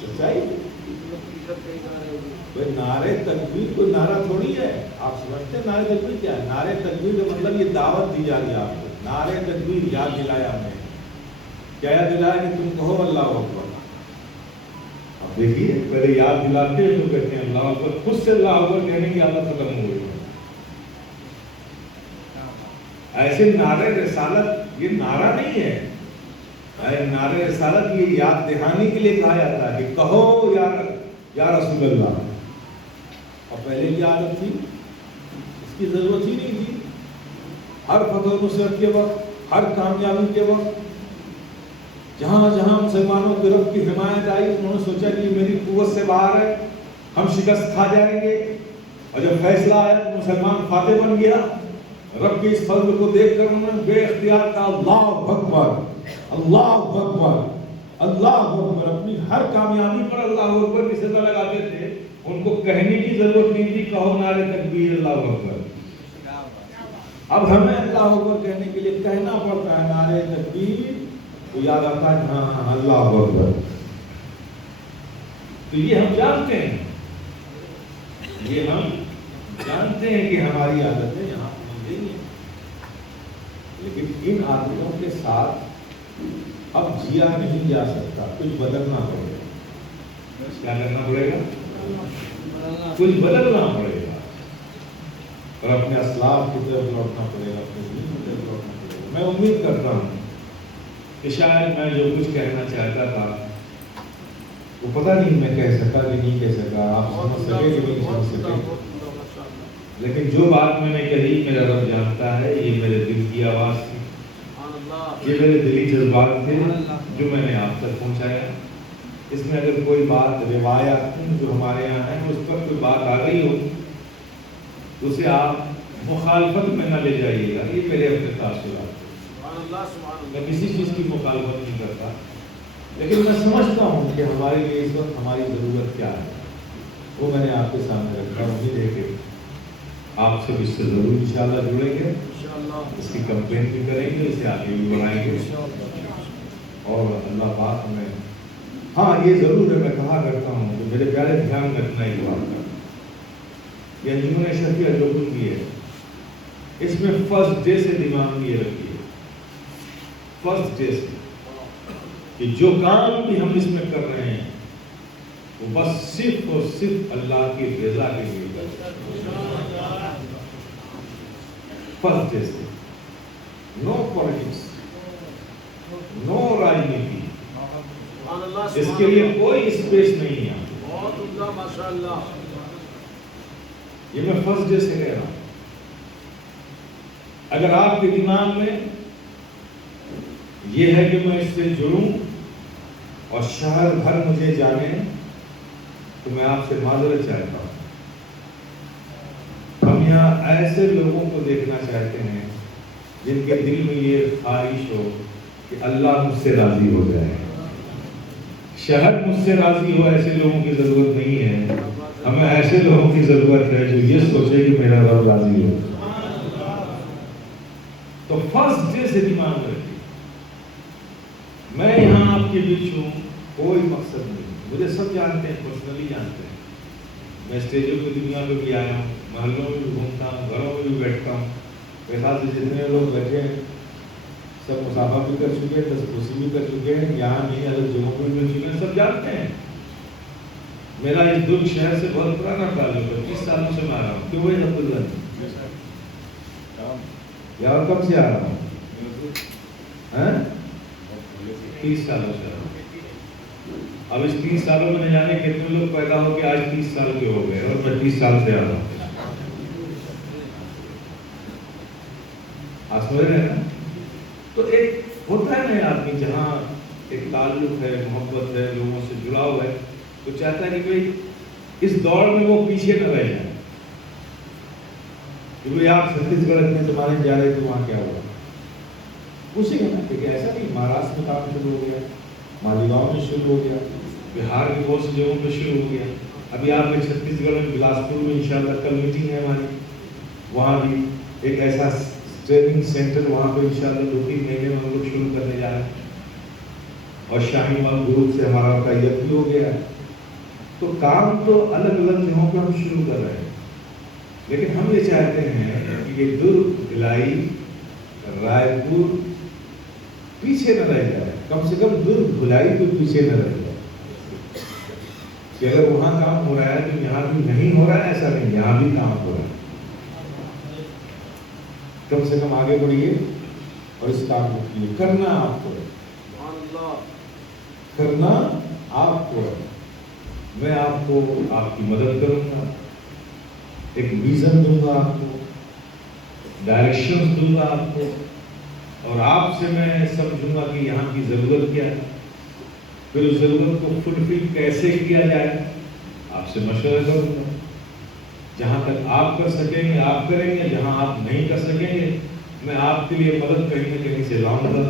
سچائی بھائی، نعرہ تکبیر کوئی نعرہ تھوڑی ہے، آپ سمجھتے ہیں نعرہ تکبیر کیا ہے؟ نعرہ تکبیر کا مطلب یہ دعوت دی جا رہی ہے آپ کو، نعرہ تکبیر یاد دلایا ہمیں، کیا یاد دلایا کہ تم کہو اللہ اکبر۔ اب دیکھیے، پہلے یاد دلاتے ہیں تو کہتے ہیں اللہ اکبر، خود سے اللہ اکبر کہنے کی عادت ختم ہو گئی۔ ایسے نعرہ رسالت یہ نعرہ نہیں ہے، نعرہ رسالت یہ یاد دہانی کے لیے کہا جاتا ہے کہ کہو یا رسول اللہ، اور پہلے کی عادت تھی، اس کی ضرورت ہی نہیں تھی۔ ہر فتح و نصرت کے وقت، ہر کامیابی کے وقت، جہاں جہاں مسلمانوں کے رب کی حمایت آئی، انہوں نے سوچا کہ یہ میری قوت سے باہر ہے، ہم شکست کھا جائیں گے، اور جب فیصلہ آیا تو مسلمان فاتح بن گیا۔ رب کے اس فضل کو دیکھ کر انہوں نے بے اختیار کہا اللہ اکبر، اللہ اکبر، اللہ اکبر، اپنی ہر کامیابی پر اللہ اکبر کی صدا لگاتے تھے، ان کو کہنے کی ضرورت نہیں تھی کہو نعرہ تکبیر اللہ اکبر۔ اب ہمیں اللہ اکبر کہنے کے لیے کہنا پڑتا ہے نعرہ تکبیر، تو یاد آتا ہے ہاں اللہ اکبر۔ تو یہ ہم جانتے ہیں، یہ ہم جانتے ہیں کہ ہماری عادتیں یہاں پہنچ گئی ہیں، لیکن ان عادتوں کے ساتھ اب جیا نہیں جا سکتا، کچھ بدلنا پڑے گا۔ کیا کرنا پڑے گا؟ کچھ بدلنا پڑے گا، اور اپنے اسلاف کی طرف لوٹنا پڑے گا، اپنے دین کی طرف لوٹنا پڑے گا۔ میں امید کرتا ہوں کہ شاید میں جو کچھ کہنا چاہتا تھا وہ پتہ نہیں میں کہہ سکا کہ نہیں کہہ سکا، آپ سمجھ سکے کہ نہیں سمجھ سکے، لیکن جو بات میں نے کہی میرا رب جانتا ہے، یہ میرے دل کی آواز تھی، یہ میرے دلی جذبات تھے جو میں نے آپ تک پہنچایا۔ اس میں اگر کوئی بات روایات جو ہمارے یہاں ہیں اس پر کوئی بات آ گئی ہو تو اسے آپ مخالفت میں نہ لے جائیے گا، یہ میرے اپنے تاثرات ہیں، میں کسی چیز کی مخالفت نہیں کرتا، لیکن میں سمجھتا ہوں کہ ہمارے لیے اس وقت ہماری ضرورت کیا ہے، وہ میں نے آپ کے سامنے رکھا۔ امید ہے کہ آپ سب اس سے ضرور انشاءاللہ جڑیں گے، اس کی کمپلین بھی کریں گے، اسے آگے بھی بڑھائیں گے، اور اللہ پاک ہمیں، ہاں یہ ضرور ہے، میں کہا کرتا ہوں کہ میرے پیارے دھیان رکھنا ہی بات کا، یہ انجمن شفیع جو کچھ بھی ہے اس میں فرسٹ ڈے سے دماغ میں یہ رکھیے، فرسٹ ڈے سے کہ جو کام بھی ہم اس میں کر رہے ہیں وہ بس صرف اور صرف اللہ کی رضا کے لیے کر رہے ہیں۔ فرسٹ ڈے سے نو پالیٹکس، نو راجنیتی، اس کے لیے کوئی اسپیس نہیں ہے۔ بہت عمدہ، ماشاءاللہ۔ یہ میں فرسٹ ڈے سے کہہ رہا ہوں، اگر آپ کے دماغ میں یہ ہے کہ میں اس سے جڑوں اور شہر بھر مجھے جانے، تو میں آپ سے معذرت چاہتا ہوں۔ ہم یہاں ایسے لوگوں کو دیکھنا چاہتے ہیں جن کے دل میں یہ خواہش ہو کہ اللہ مجھ سے راضی ہو جائے، شہر مجھ سے راضی ہو، ایسے لوگوں کی ضرورت نہیں ہے، ہمیں ایسے لوگوں کی ضرورت ہے جو یہ سوچے کہ میرا رب راضی ہو۔ تو فرسٹ ڈے سے دماغ میں رکھیے، میں یہاں آپ کے بیچ ہوں، کوئی مقصد نہیں، مجھے سب جانتے ہیں، پرسنلی جانتے ہیں، میں اسٹیجوں کی دنیا میں بھی آیا ہوں، محلوں میں بھی گھومتا ہوں، گھروں میں بھی بیٹھتا ہوں، میرے خیال سے جتنے لوگ بیٹھے ہیں سب مسافہ بھی کر چکے ہیں، دسترسی بھی کر چکے ہیں، یہاں نہیں الگ جگہوں پہ بھی مل چکے ہیں، سب جانتے ہیں میرا اس درگ شہر سے بہت پرانا تعلق ہے، 30 سالوں سے میں آ رہا ہوں۔ کیوں بھائی عبداللہ یا اور کب سے آ رہا ہوں؟ 30 سالوں سے. اب اس 30 سالوں میں نہ جانے کتنے لوگ پیدا ہو کے آج 30 سال کے ہو گئے اور میں 30 سال سے آ رہا ہوں. آپ سمجھ رہے ہیں نا؟ تو ایک ہوتا ہے نا آدمی جہاں ایک تعلق ہے, محبت ہے, لوگوں سے جڑا ہوا ہے, تو چاہتا ہے کہ بھئی اس دوڑ میں وہ پیچھے نہ رہ جائیں. کہ بھئی آپ چھتیس گڑھ اتنے زمانے میں جا رہے تو وہاں کیا ہوا, پوچھیں گے نا. کہ ایسا نہیں, مہاراشٹر میں کام شروع ہو گیا, مالیگاؤں میں شروع ہو گیا, بہار کی بہت سی جگہوں پہ شروع ہو گیا. ابھی آپ کے چھتیس گڑھ میں بلاسپور میں انشاءاللہ کل میٹنگ ہے ہماری, وہاں بھی ایک ایسا ٹریننگ سینٹر وہاں پہ انشاءاللہ 2-3 مہینے میں ہم لوگ شروع کرنے جا رہے ہیں. اور شاہی مال گروپ سے ہمارا تعلق بھی ہو گیا. تو کام تو الگ الگ جگہوں پہ ہم شروع کر رہے ہیں, لیکن ہم یہ چاہتے ہیں کہ یہ درگ, بھلائی, رائے پور پیچھے نہ رہ جائے. کم سے کم درگ, بھلائی تو پیچھے نہ رہ جائے. کہ اگر وہاں کام ہو رہا ہے تو یہاں بھی نہیں ہو رہا ہے, ایسا نہیں, یہاں بھی کام ہو رہا ہے. کم سے کم آگے بڑھیے اور اس کام کو کیے. کرنا آپ کو, کرنا آپ کو. میں آپ کو آپ کی مدد کروں گا, ایک ویژن دوں گا آپ کو, ڈائریکشن دوں گا آپ کو, اور آپ سے میں سمجھوں گا کہ یہاں کی ضرورت کیا ہے, پھر اس ضرورت کو فلفل کیسے کیا جائے آپ سے مشورہ کروں گا. جہاں تک آپ کر سکیں گے آپ کریں گے, جہاں آپ نہیں کر سکیں گے میں آپ کے لیے مدد کہیں نہ کہیں سے لاؤں گا,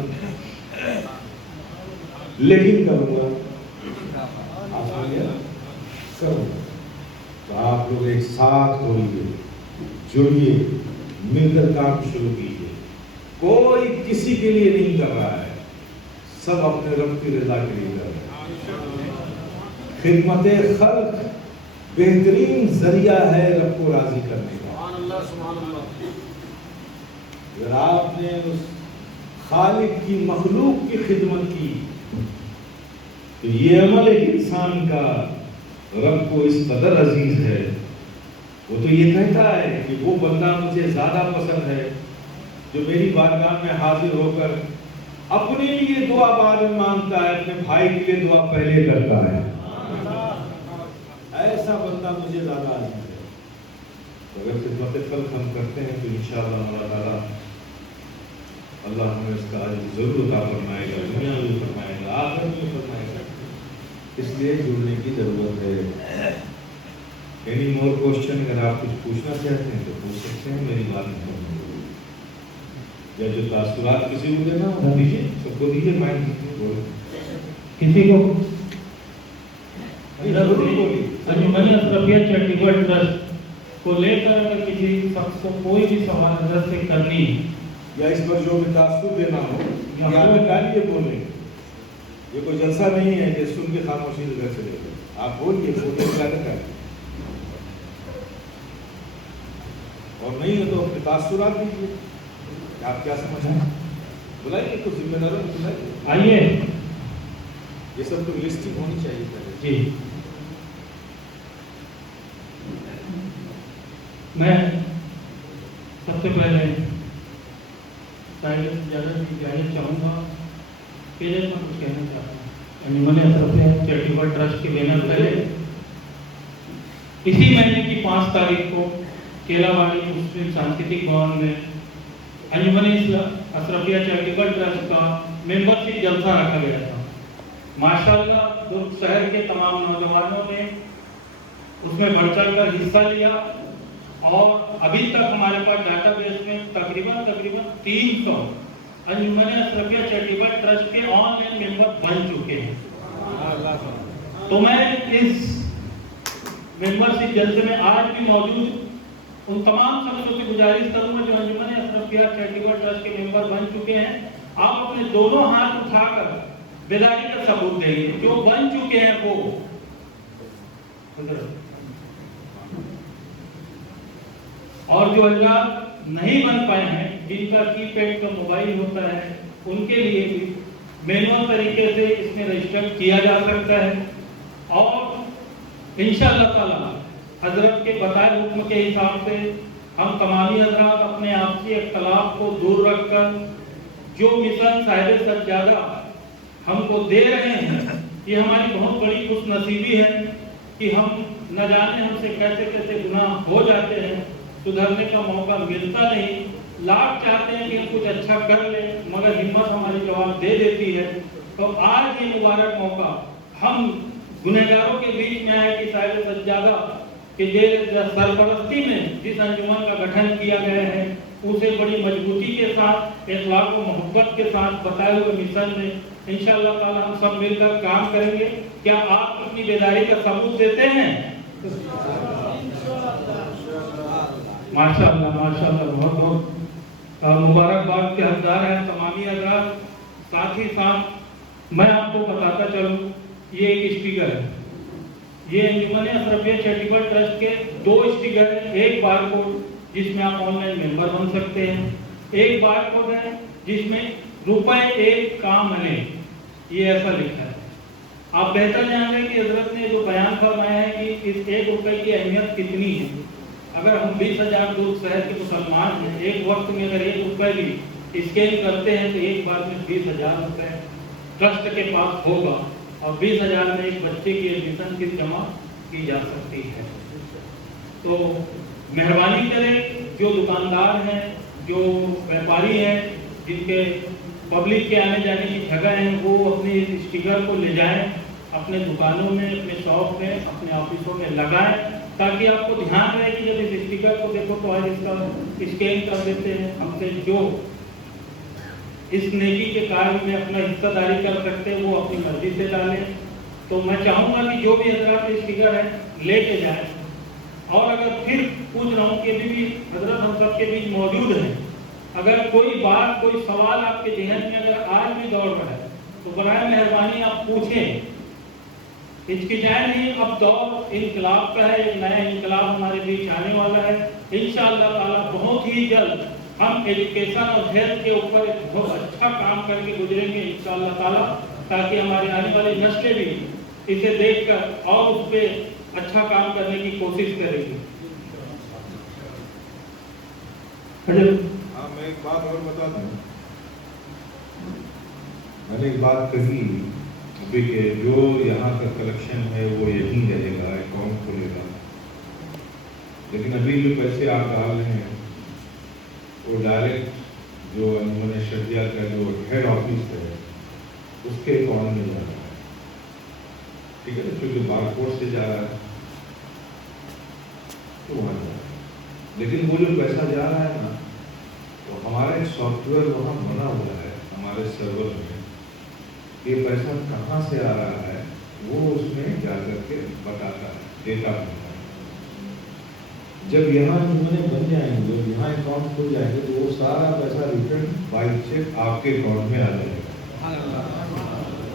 لیکن کروں گا. آپ کروں گا. تو آپ لوگ ایک ساتھ ہوئیے, جڑیے, مل کر کام شروع کیجیے. کوئی کسی کے لیے نہیں کر رہا ہے, سب اپنے رب کی رضا کے لیے کر رہے ہیں. خدمت خلق بہترین ذریعہ ہے رب کو راضی کرنے کا. اگر آپ نے اس خالق کی مخلوق کی خدمت کی تو یہ عمل ایک انسان کا رب کو اس قدر عزیز ہے, وہ تو یہ کہتا ہے کہ وہ بندہ مجھے زیادہ پسند ہے جو میری بارگاہ میں حاضر ہو کر اپنے لیے دعا بعد میں مانگتا ہے, اپنے بھائی کے لیے دعا پہلے کرتا ہے. ایسا بندہ مجھے زیادہ عزیز ہے. اگر خدمت خلق ہم کرتے ہیں تو انشاءاللہ اللہ تعالیٰ اللہ ہمیں اس کا اجر ضرور عطا فرمائے گا, دنیا میں بھی فرمائے گا, آخرت میں بھی فرمائے گا. اس لیے جڑنے کی ضرورت ہے. اینی مور کوشچن, اگر آپ کچھ پوچھنا چاہتے ہیں تو پوچھ سکتے ہیں, میری بات نہیں. یا جو تاثرات کسی کو دینا وہ دیجیے, سب کو دیجیے. مائنڈ کسی کو انجمن اشرفیہ چیریٹیبل ٹرسٹ کو لے کر اگر کسی شخص کو کوئی بھی سوال حضرت سے کرنی یا اس پر جو بھی تاثر دینا ہو, یہاں پہ ڈالیے, بولیں. یہ کوئی جلسہ نہیں ہے کہ سن کے خاموشی سے گھر چلے گئے. آپ بولیے, اور نہیں ہے تو اپنے تاثرات دیجیے. آپ کیا سمجھیں, بلائیے تو ذمہ داروں کو بلائیے. آئیے, یہ سب تو لسٹنگ ہونی چاہیے پہلے. جی میں سب سے پہلے اجازت چاہوں گا کہ میں کچھ کہنا چاہتا ہوں. انجمن اشرفیہ چیریٹیبل ٹرسٹ کے بینر پہلے اسی مہینے کی 5 تاریخ کو کیلا واڑی مسلم سانسکرتک بھون میں انجمن اشرفیہ چیریٹیبل ٹرسٹ کا ممبر شپ جلسہ رکھا گیا تھا. ماشاءاللہ درگ شہر کے تمام نوجوانوں نے اس میں بڑھ چڑھ کر حصہ لیا, اور ابھی تک ہمارے پاس ڈاٹا بیس میں تقریباً 300 انجمن اشرفیہ چیریٹیبل ٹرسٹ کے آن لائن ممبر بن چکے ہیں. تو میں اس ممبر شپ جلسے میں آج بھی موجود ان تمام شخصوں سے گزارش کروں گا جو انجمن اشرفیہ چیریٹیبل ٹرسٹ کے ممبر بن چکے ہیں. آپ اپنے دونوں ہاتھ اٹھا کر بیداری کا ثبوت دیں گے. جو بن چکے ہیں وہ اور جو اللہ نہیں بن پائے ہیں, جن کا کی پیڈ کا موبائل ہوتا ہے, ان کے لیے بھی مینول طریقے سے اس میں رجسٹر کیا جا سکتا ہے. اور انشاءاللہ تعالی حضرت کے بتائے حکم کے حساب سے ہم تمامی حضرات اپنے آپسی اختلاف کو دور رکھ کر جو مشن صاحب سجادہ ہم کو دے رہے ہیں، یہ ہماری بہت بڑی خوش نصیبی ہے کہ ہم نہ جانے ہم سے کیسے کیسے گناہ ہو جاتے ہیں، سدھرنے کا موقع ملتا نہیں، لاکھ چاہتے ہیں کہ ہم کچھ اچھا کر لیں مگر ہمت ہماری جواب دے دیتی ہے۔ تو آج یہ مبارک موقع ہم گنہگاروں کے بیچ میں ہے کہ صاحب سجادہ کہ سرپرستی میں جس انجمن کا گٹھن کیا گیا ہے اسے بڑی مضبوطی کے ساتھ، اخلاق و محبت کے ساتھ بتائے ہوئے مشن میں انشاءاللہ تعالی ہم سب مل کر کام کریں گے۔ کیا آپ اپنی بیداری کا ثبوت دیتے ہیں؟ ماشاءاللہ ماشاءاللہ، بہت بہت مبارکباد کے حقدار ہیں تمامی حضرات۔ ساتھ ہی ساتھ میں آپ کو بتاتا چلوں، یہ ایک اسٹیکر ہے، یہ انجمن اشرفیہ چیریٹیبل ٹرسٹ کے 2 اسٹیکر ہیں، ایک بار کوڈ جس میں آپ آن لائن ممبر بن سکتے ہیں، ایک بار کوڈ ہے جس میں ₹1 کام ہے، یہ ایسا لکھا ہے۔ آپ بہتر جان رہے کہ حضرت نے جو بیان فرمایا ہے کہ اس ₹1 کی اہمیت کتنی ہے۔ اگر ہم 20,000 دودھ شہر کے مسلمان ہیں، ایک وقت میں اگر ₹1 بھی اسکین کرتے ہیں تو ایک بار میں 20,000 ٹرسٹ کے پاس ہوگا، اور 20,000 میں ایک بچے کی ایڈمیشن فیس جمع کی جا سکتی ہے۔ تو مہربانی کریں، جو دکاندار ہیں، جو ویپاری ہیں، جن کے پبلک کے آنے جانے کی جگہ ہیں، وہ اپنے اسٹیکر کو لے جائیں، اپنے دکانوں میں، اپنے شاپ میں، اپنے آفسوں میں لگائیں، تاکہ آپ کو دھیان رہے کہ جب اس اسٹیکر کو دیکھو تو آج اس کا اسکین کر دیتے ہیں۔ ہم سے جو اس نیکی کے کار میں اپنا حصہ داری کر سکتے ہیں وہ اپنی مرضی سے ڈالیں۔ تو میں چاہوں گا کہ جو بھی حضرات اسٹیکر ہے لے کے جائیں، اور اگر پھر پوچھ رہا ہوں کہ بھی حضرت ہم سب کے بیچ موجود ہیں، اگر کوئی بات، کوئی سوال آپ کے ذہن میں اگر آج بھی دوڑ رہا ہے تو برائے مہربانی آپ پوچھیں، ہچکچائیں نہیں۔ اب دور انقلاب کا ہے، ایک نیا انقلاب ہمارے بیچ آنے والا ہے۔ انشاءاللہ تعالیٰ بہت ہی جلد ہم ایجوکیشن اور ہیلتھ کے اوپر ایک بہت اچھا کام کر کے گزریں گے انشاءاللہ تعالیٰ، تاکہ ہمارے آنے والی نسلیں بھی اسے دیکھ کر اور اس پہ اچھا کام کرنے کی کوشش کریں گی۔ ہاں، میں ایک بات اور بتا دوں، میں نے ایک بات کہی ابھی کہ جو یہاں کا کلیکشن ہے وہ یہیں رہے گا، اکاؤنٹ کھولے گا، لیکن ابھی جو پیسے آپ ڈال رہے ہیں وہ ڈائریکٹ جو انجمن شریعہ کا جو ہیڈ آفس ہے اس کے اکاؤنٹ میں جا رہا ہے، ٹھیک ہے نا، کیونکہ بار کوڈ سے جا رہا ہے تو وہاں جا رہا ہے، لیکن وہ جو پیسہ جا رہا ہے نا، تو ہمارا ایک سافٹ ویئر وہاں بنا ہوا ہے ہمارے سرور میں، یہ پیسہ کہاں سے آ رہا ہے وہ اس میں جا کر کے بتاتا ہے، ڈیٹا بنتا ہے۔ جب یہاں انجمنیں بن جائیں گے، جب یہاں اکاؤنٹ کھل جائیں گے تو وہ سارا پیسہ ریٹرن بائی چیک آپ کے اکاؤنٹ میں آ جائے گا۔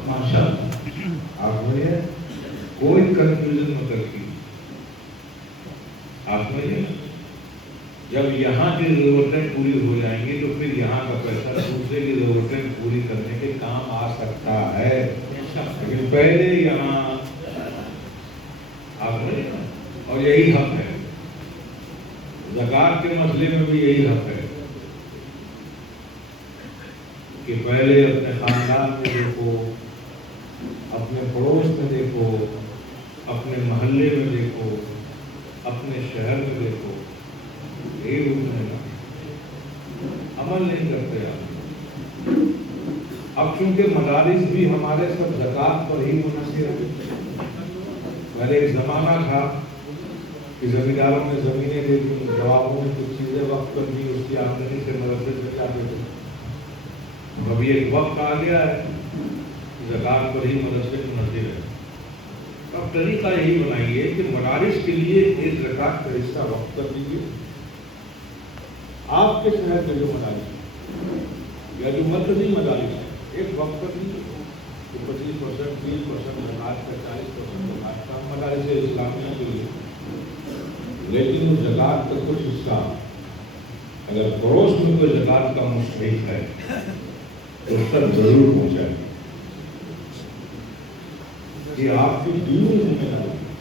ماشاءاللہ، آپ مجھے کوئی کنفیوژن مت رکھیے، آپ مجھے جب یہاں کی ضرورتیں پوری ہو جائیں گی تو پھر یہاں کا پیسہ دوسرے کی ضرورتیں پوری کرنے کے کام آ سکتا ہے، لیکن پہلے یہاں آپ مجھے، اور یہی حق ہے، زکوٰۃ کے مسئلے میں بھی یہی حق ہے کہ پہلے اپنے خاندان میں دیکھو، اپنے پڑوس میں دیکھو، اپنے محلے میں دیکھو، اپنے شہر میں دیکھو، یہی روم ہے نا، عمل نہیں کرتے آپ۔ اب چونکہ مدارس بھی ہمارے سب زکوٰۃ پر ہی منحصر ہے، پہلے ایک زمانہ تھا کہ زمینداروں نے زمینیں دے دی، جوابوں میں کچھ چیزیں وقف کر دی، اس کی آمدنی سے مدرسے چل جاتے تھے۔ ابھی ایک وقت آ گیا ہے زکوٰۃ پر ہی مدرسے منحصر ہے، اب طریقہ یہی بنائیے کہ مدارس کے لیے ایک زکوٰۃ کا حصہ وقف کر دیجیے۔ آپ کے شہر کے جو مدارس یا جو مرکزی مدارس ہیں ایک وقت کر دیجیے، 25%، 30% زکوٰۃ کا، 40% زکوٰۃ کا مدارس اسلامیہ کے لیے، لیکن اس زکوٰۃ کا کچھ حصہ اگر پڑوس میں کوئی زکوٰۃ کا مستحق ہے تو اس تک ضرور پہنچائے، یہ آپ کی دینی ذمہ داری ہے۔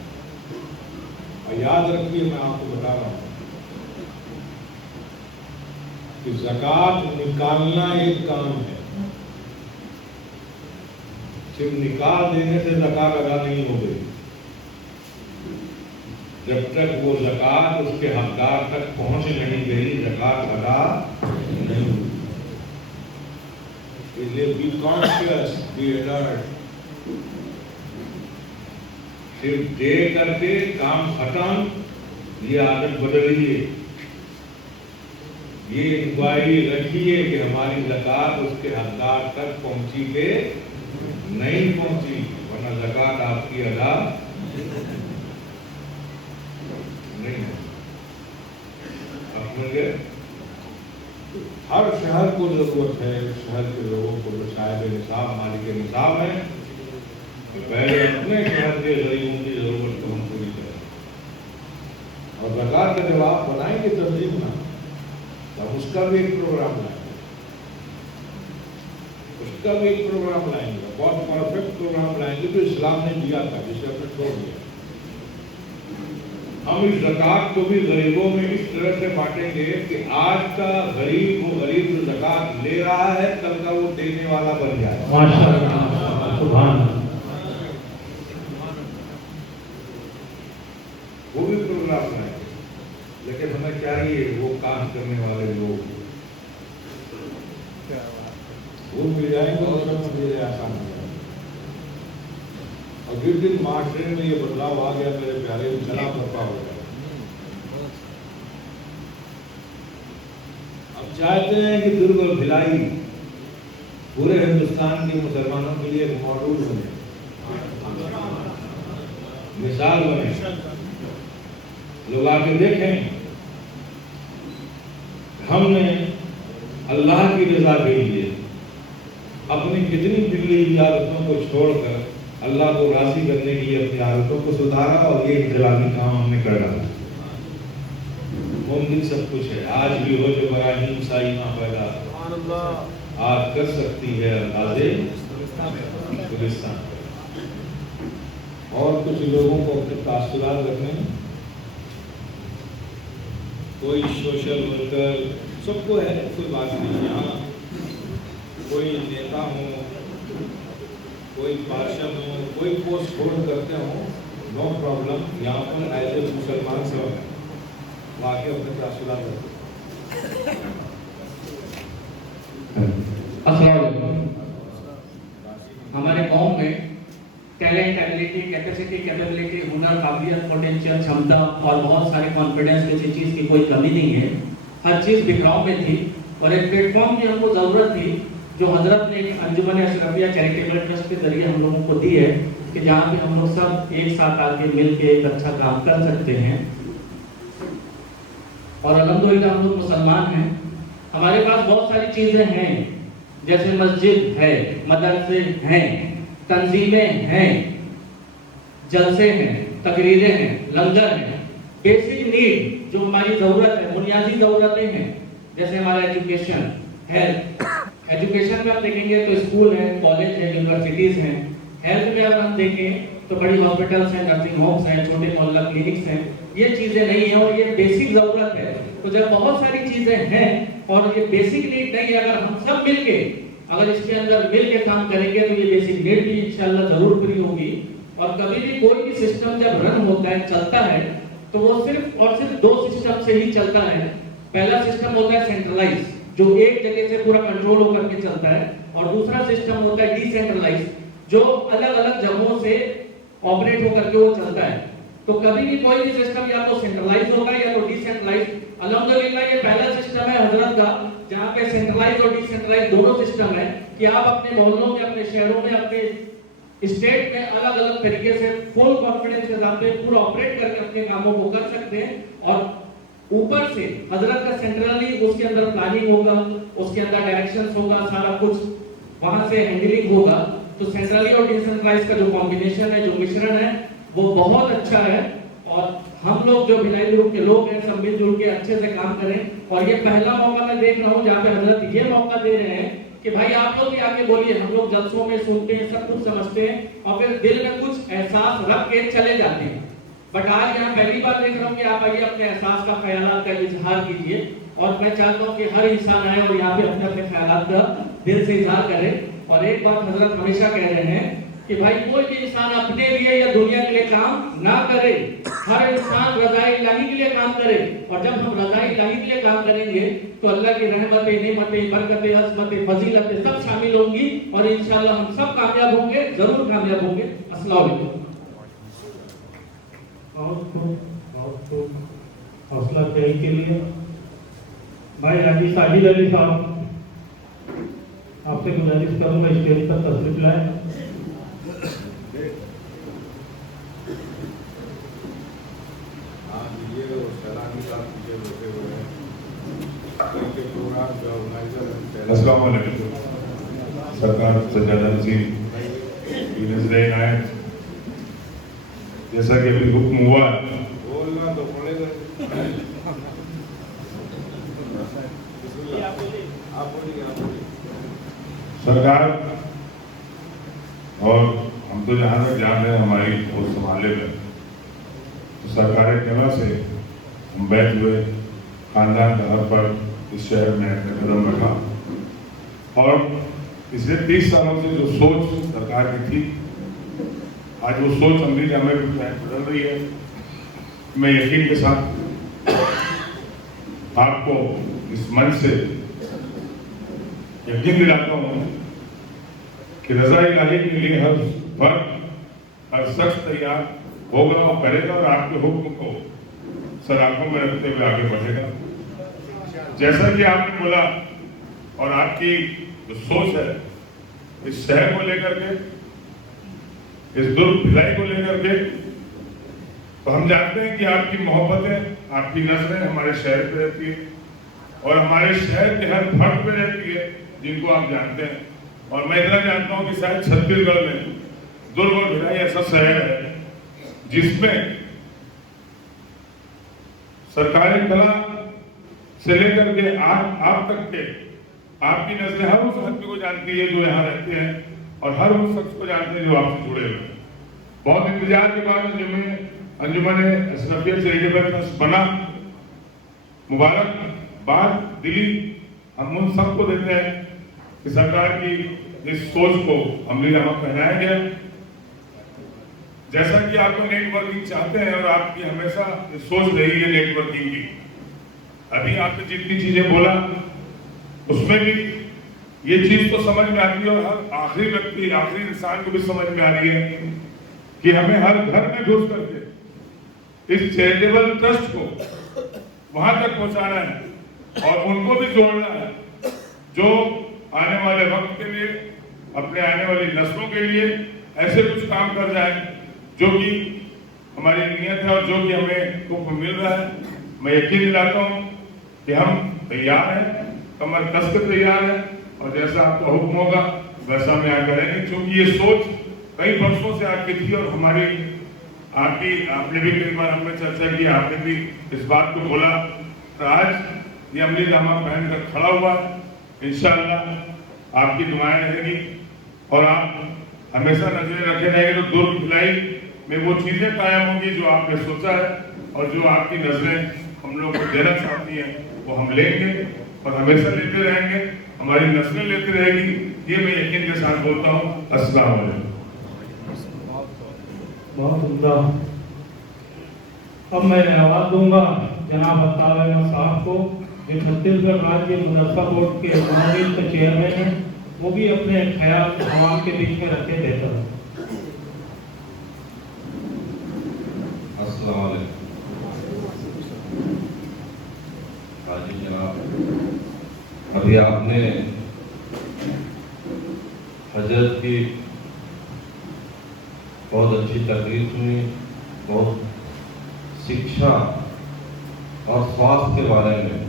اور یاد رکھیے، میں آپ کو بتا رہا ہوں کہ زکوٰۃ نکالنا ایک کام ہے، صرف نکال دینے سے زکات ادا نہیں ہو گئی، جب تک وہ زکات اس کے حقدار تک پہنچ نہیں گئی زکات ادا نہیں ہوئی۔ اس لیے بی کانشیس، بی الرٹ، صرف دے کر کے کام ختم، یہ عادت بدلیے، یہ انکوائری رکھیے کہ ہماری زکات اس کے حقدار تک پہنچی کہ نہیں پہنچی، ورنہ زکات آپ کی ادا نہیں ہے۔ آپ سمجھ گئے؟ ہر شہر کو ضرورت ہے، شہر کے لوگوں کو جو صاحب نصاب مالک نصاب ہے، کہ پہلے اپنے شہر کے غریبوں کی ضرورت کو ہم پوری کریں، اور زکات کا جب آپ بنائیں گے تنظیم نہ، تب اس کا بھی ایک پروگرام لائیں گے، اس کا بھی ایک پروگرام لائیں گے، بہت پرفیکٹ پروگرام لائیں گے جو اسلام نے دیا تھا، جسے ہم نے چھوڑ دیا۔ ہم اس زکات کو بھی غریبوں میں اس طرح سے بانٹیں گے کہ آج کا غریب وہ غریب جو زکات لے رہا ہے کل کا وہ دینے والا بن جائے۔ ماشاءاللہ، سبحان اللہ۔ وہ بھی پروگرام لائیں گے، لیکن ہمیں چاہیے وہ کام کرنے والے لوگ وہ مل جائیں گے اور سب چیزیں آسان ہو جائیں گی۔ اور جس دن معاشرے میں یہ بدلاؤ آ گیا میرے پیارے، انقلاب برپا ہو گیا۔ اب چاہتے ہیں کہ درگ اور بھلائی پورے ہندوستان کے مسلمانوں کے لیے ایک ماڈل بنے، مثال بنے، لوگ آ کے دیکھیں ہم نے اللہ کی رضا کے لیے اپنی کتنی بگڑی عادتوں کو چھوڑ کر اللہ کو راضی کرنے کے لیے اپنی عادتوں کو سدھارا، اور یہ انقلابی کام ہم نے کر ڈالا۔ ممکن سب کچھ ہے، آج بھی ہو جو براہیم سائمہ پیدا سبحان اللہ، آج کر سکتی ہے انداز گلستان۔ اور کچھ لوگوں کو اپنے تاثرات رکھنے، کوئی سوشل ورکر، سب کو ہے، کوئی بات نہیں، یہاں کوئی نیتا ہو، کوئی پارشد ہو، کوئی پوسٹ ہولڈ کرتے ہوں، نو پرابلم، یہاں پر ایز اے مسلمان سے واقع اپنے تاثرات رکھتے۔ السلام علیکم۔ ہمارے قوم میں ٹیلنٹ، ایبلٹی، کیپیسٹی، کیپیبلٹی، ہنر، قابلیت، پوٹینشیل، چھمتا اور بہت سارے کانفیڈنس کسی چیز کی کوئی کمی نہیں ہے، ہر چیز بکھراؤ میں تھی، اور ایک پلیٹ فارم کی ہم کو ضرورت تھی جو حضرت نے انجمن اشرفیہ چیریٹیبل ٹرسٹ کے ذریعے ہم لوگوں کو دی ہے، کہ جہاں پہ ہم لوگ سب ایک ساتھ آ کے مل کے ایک اچھا کام کر سکتے ہیں۔ اور الحمدللہ ہم لوگ مسلمان ہیں، ہمارے پاس بہت ساری چیزیں ہیں، جیسے مسجد ہے، مدرسے ہیں، تنظیمیں ہیں، جلسے ہیں، تقریریں ہیں، لنگر ہیں، بیسک نیڈ جو ہماری ضرورت ہے، بنیادی ضرورتیں ہیں، جیسے ہمارا ایجوکیشن، ہیلتھ۔ ایجوکیشن میں ہم دیکھیں گے تو اسکول ہے، کالج ہے، یونیورسٹیز ہیں۔ ہیلتھ میں اگر ہم دیکھیں تو بڑی ہاسپٹلس ہیں، نرسنگ ہومس ہیں، چھوٹے محلہ کلینکس ہیں، یہ چیزیں نہیں ہیں، اور یہ بیسک ضرورت ہے۔ تو جب بہت ساری چیزیں ہیں اور یہ بیسک نیڈ نہیں ہے، اگر ہم سب مل کے اگر اس کے اندر مل کے کام کریں گے تو یہ بیسک نیڈ بھی انشاءاللہ ضرور پوری ہوگی۔ اور کبھی بھی کوئی بھی سسٹم جب رن ہوتا ہے، چلتا ہے، تو وہ صرف اور صرف دو سسٹم سے ہی چلتا ہے۔ پہلا سسٹم ہوتا ہے سینٹرلائز، جو ایک جگہ سے پورا کنٹرول ہو کر کے چلتا ہے، اور دوسرا سسٹم ہوتا ہے ڈی سینٹرلائز، جو الگ الگ جگہوں سے آپریٹ ہو کر کے وہ چلتا ہے۔ تو کبھی بھی کوئی بھی سسٹم یا تو سینٹرلائز ہوگا یا تو ڈی سینٹرلائز۔ الحمدللہ یہ پہلا سسٹم ہے حضرت کا، جہاں پہ سینٹرلائز اور ڈی سینٹرلائز دونوں سسٹم ہے، کہ آپ اپنے محلوں میں، اپنے شہروں میں، اپنے اسٹیٹ میں الگ الگ طریقے سے فل کانفیڈنس کے ساتھ پورا آپریٹ کر کے اپنے کاموں کو کر سکتے ہیں۔ اور اوپر سے حضرت کا سینٹرلی اس کے اندر پلاننگ ہوگا، اس کے اندر ڈائریکشنز ہوگا، سارا کچھ وہاں سے ہینڈلنگ ہوگا۔ تو سینٹرلی اور ڈی سینٹرلائز کا جو کمبینیشن ہے، جو مشرن ہے، وہ بہت اچھا ہے۔ اور ہم لوگ جو بھلائی گروپ کے لوگ ہیں، سب مل جل کے اچھے سے کام کریں۔ اور یہ پہلا موقع میں دیکھ رہا ہوں جہاں پہ حضرت یہ موقع دے رہے ہیں کہ بھائی آپ لوگ بھی آگے بولیے، ہم لوگ جلسوں میں سنتے ہیں، سب کچھ سمجھتے ہیں، اور پھر دل میں کچھ احساس رکھ کے چلے جاتے ہیں۔ بٹ آج یہاں پہلی بار دیکھ رہا ہوں کہ آپ آئیے اپنے احساس کا، خیالات کا اظہار کیجیے، اور میں چاہتا ہوں کہ ہر انسان آئے اور یہاں پہ اپنے اپنے خیالات کا دل سے اظہار کرے۔ اور ایک بات حضرت ہمیشہ کہہ رہے ہیں کہ بھائی کوئی بھی انسان اپنے لیے یا دنیا کے لیے کام نہ کرے، ہر انسان رضائے الہی کے لیے کام کرے، اور جب ہم رضائے الہی کے لیے کام کریں گے تو اللہ کی رحمتیں، نعمتیں، برکتیں، عظمتیں، فضیلتیں سب شامل ہوں گی، اور انشاءاللہ ہم سب کامیاب ہوں گے، ضرور کامیاب ہوں گے۔ السلام علیکم۔ بہت خوب حوصلہ افزائی کے لیے بھائی حاجی ساجد علی صاحب، آپ سے گزارش کروں گا اسٹیج پر تشریف لائیں۔ السلام علیکم۔ سرکار سجادہ نصیب کی نظریں آئیں، جیسا کہ ابھی حکم ہوا بولنا تو پڑے گا۔ سرکار، اور ہم تو جہاں تک جان رہے ہیں ہماری بہت سنبھالے میں، تو سرکار کیمرہ سے ہم بیٹھ ہوئے خاندان کا ہر پر اس شہر میں اپنے قدم رکھا، اور پچھلے 30 سالوں سے جو سوچ سرکار کی تھی، آج وہ سوچ عملی جامع میں بدل رہی ہے۔ میں یقین کے ساتھ آپ کو اس منچ سے یقین دلاتا ہوں کہ رضا الہی کے لیے ہر فرد، ہر شخص تیار ہوگا اور کرے گا، اور آپ کے حکم کو سر آنکھوں میں رکھتے ہوئے آگے بڑھے گا۔ جیسا کہ آپ نے بولا، اور آپ کی جو سوچ ہے اس شہر کو لے کر کے، اس درد بھلائی کو لے کر کے، تو ہم جانتے ہیں کہ آپ کی محبتیں، آپ کی نظریں ہمارے شہر پہ رہتی ہے، اور ہمارے شہر کے ہر فرد پہ رہتی ہے جن کو آپ جانتے ہیں۔ اور میں اتنا جانتا ہوں کہ شاید چھتیس گڑھ میں درد اور بھلائی ایسا شہر ہے جس میں سرکاری کلا سے لے کر کے آپ تک کے آپ کی نظریں ہر اس آدمی کو جانتی ہے جو یہاں رہتے ہیں، اور ہر اس شخص کو جانتے ہیں جو آپ سے جڑے ہوئے ہیں۔ بہت انتظار کے بعد انجمن اشرفیہ چیریٹیبل ٹرسٹ بنا، مبارکباد دلی ہم ان سب کو دیتے ہیں کہ سرکار کی اس سوچ کو عملی جامہ پہنایا گیا۔ جیسا کہ آپ کو نیٹ ورکنگ چاہتے ہیں، اور آپ کی ہمیشہ سوچ رہی ہے نیٹ ورکنگ کی، ابھی آپ نے جتنی چیزیں بولا اس میں بھی یہ چیز تو سمجھ میں آتی ہے، اور ہر آخری ویکتی، آخری انسان کو بھی سمجھ میں آ رہی ہے کہ ہمیں ہر گھر میں گھس کر کے اس چیریٹیبل ٹرسٹ کو وہاں تک پہنچانا ہے، اور ان کو بھی جوڑنا ہے جو آنے والے وقت کے لیے، اپنے آنے والی نسلوں کے لیے ایسے کچھ کام کر جائیں جو کہ ہماری نیت ہے اور جو کہ ہمیں حکم مل رہا ہے۔ میں یقین دلاتا ہوں کہ ہم تیار ہیں، کمر کس کے تیار ہیں، اور جیسا آپ کو حکم ہوگا ویسا ہم یہاں کریں گے، کیونکہ یہ سوچ کئی برسوں سے آپ کی تھی، اور ہماری آپ نے بھی کئی بار ہم نے چرچا کی، آپ نے بھی اس بات کو بولا، آج یہ عملی جامہ پہن کر کھڑا ہوا ہے۔ انشاءاللہ آپ کی دعائیں رہیں گی، اور آپ ہمیشہ نظریں رکھے رہیں گے، تو درد بھلائی میں وہ چیزیں قائم ہوں گی جو آپ نے سوچا ہے، اور جو آپ کی نظریں ہم لوگ کو دینا چاہتی ہیں وہ ہم لیں گے، اور ہمیشہ لیتے رہیں گے، ہماری نسلیں لیتے رہیں گی، یہ میں یقین کے ساتھ بولتا ہوں۔ السلام علیکم۔ بہت عمدہ۔ اب میں آواز دوں گا جناب عطا احمد صاحب کو، جو چھتیس گڑھ راجیہ مدرسہ بورڈ کے معاون کے چیئرمین ہیں، وہ بھی اپنے خیال عوام کے بیچ میں رکھے بہتر ہیں۔ السلام علیکم۔ حاجی جناب، ابھی آپ نے حضرت کی بہت اچھی تقریر سنی، بہت شکشا اور سواستھ کے بارے میں،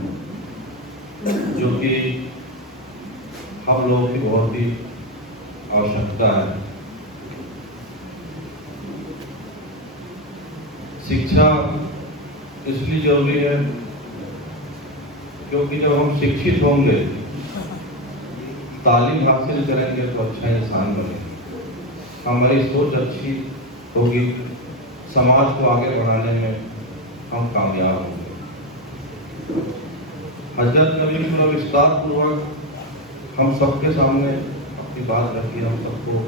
جو کہ ہم لوگوں کی بہت ہی آوشکتا ہے۔ شکشا اس لیے ضروری ہے کیونکہ جب ہم شکشت ہوں گے، تعلیم حاصل کریں گے تو اچھا انسان بنیں گے، ہماری سوچ اچھی ہوگی، سماج کو آگے بڑھانے میں ہم کامیاب ہوں گے۔ حضرت نبی صلی اللہ وستار پوروک ہم سب کے سامنے اپنی بات رکھی، ہم سب کو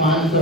500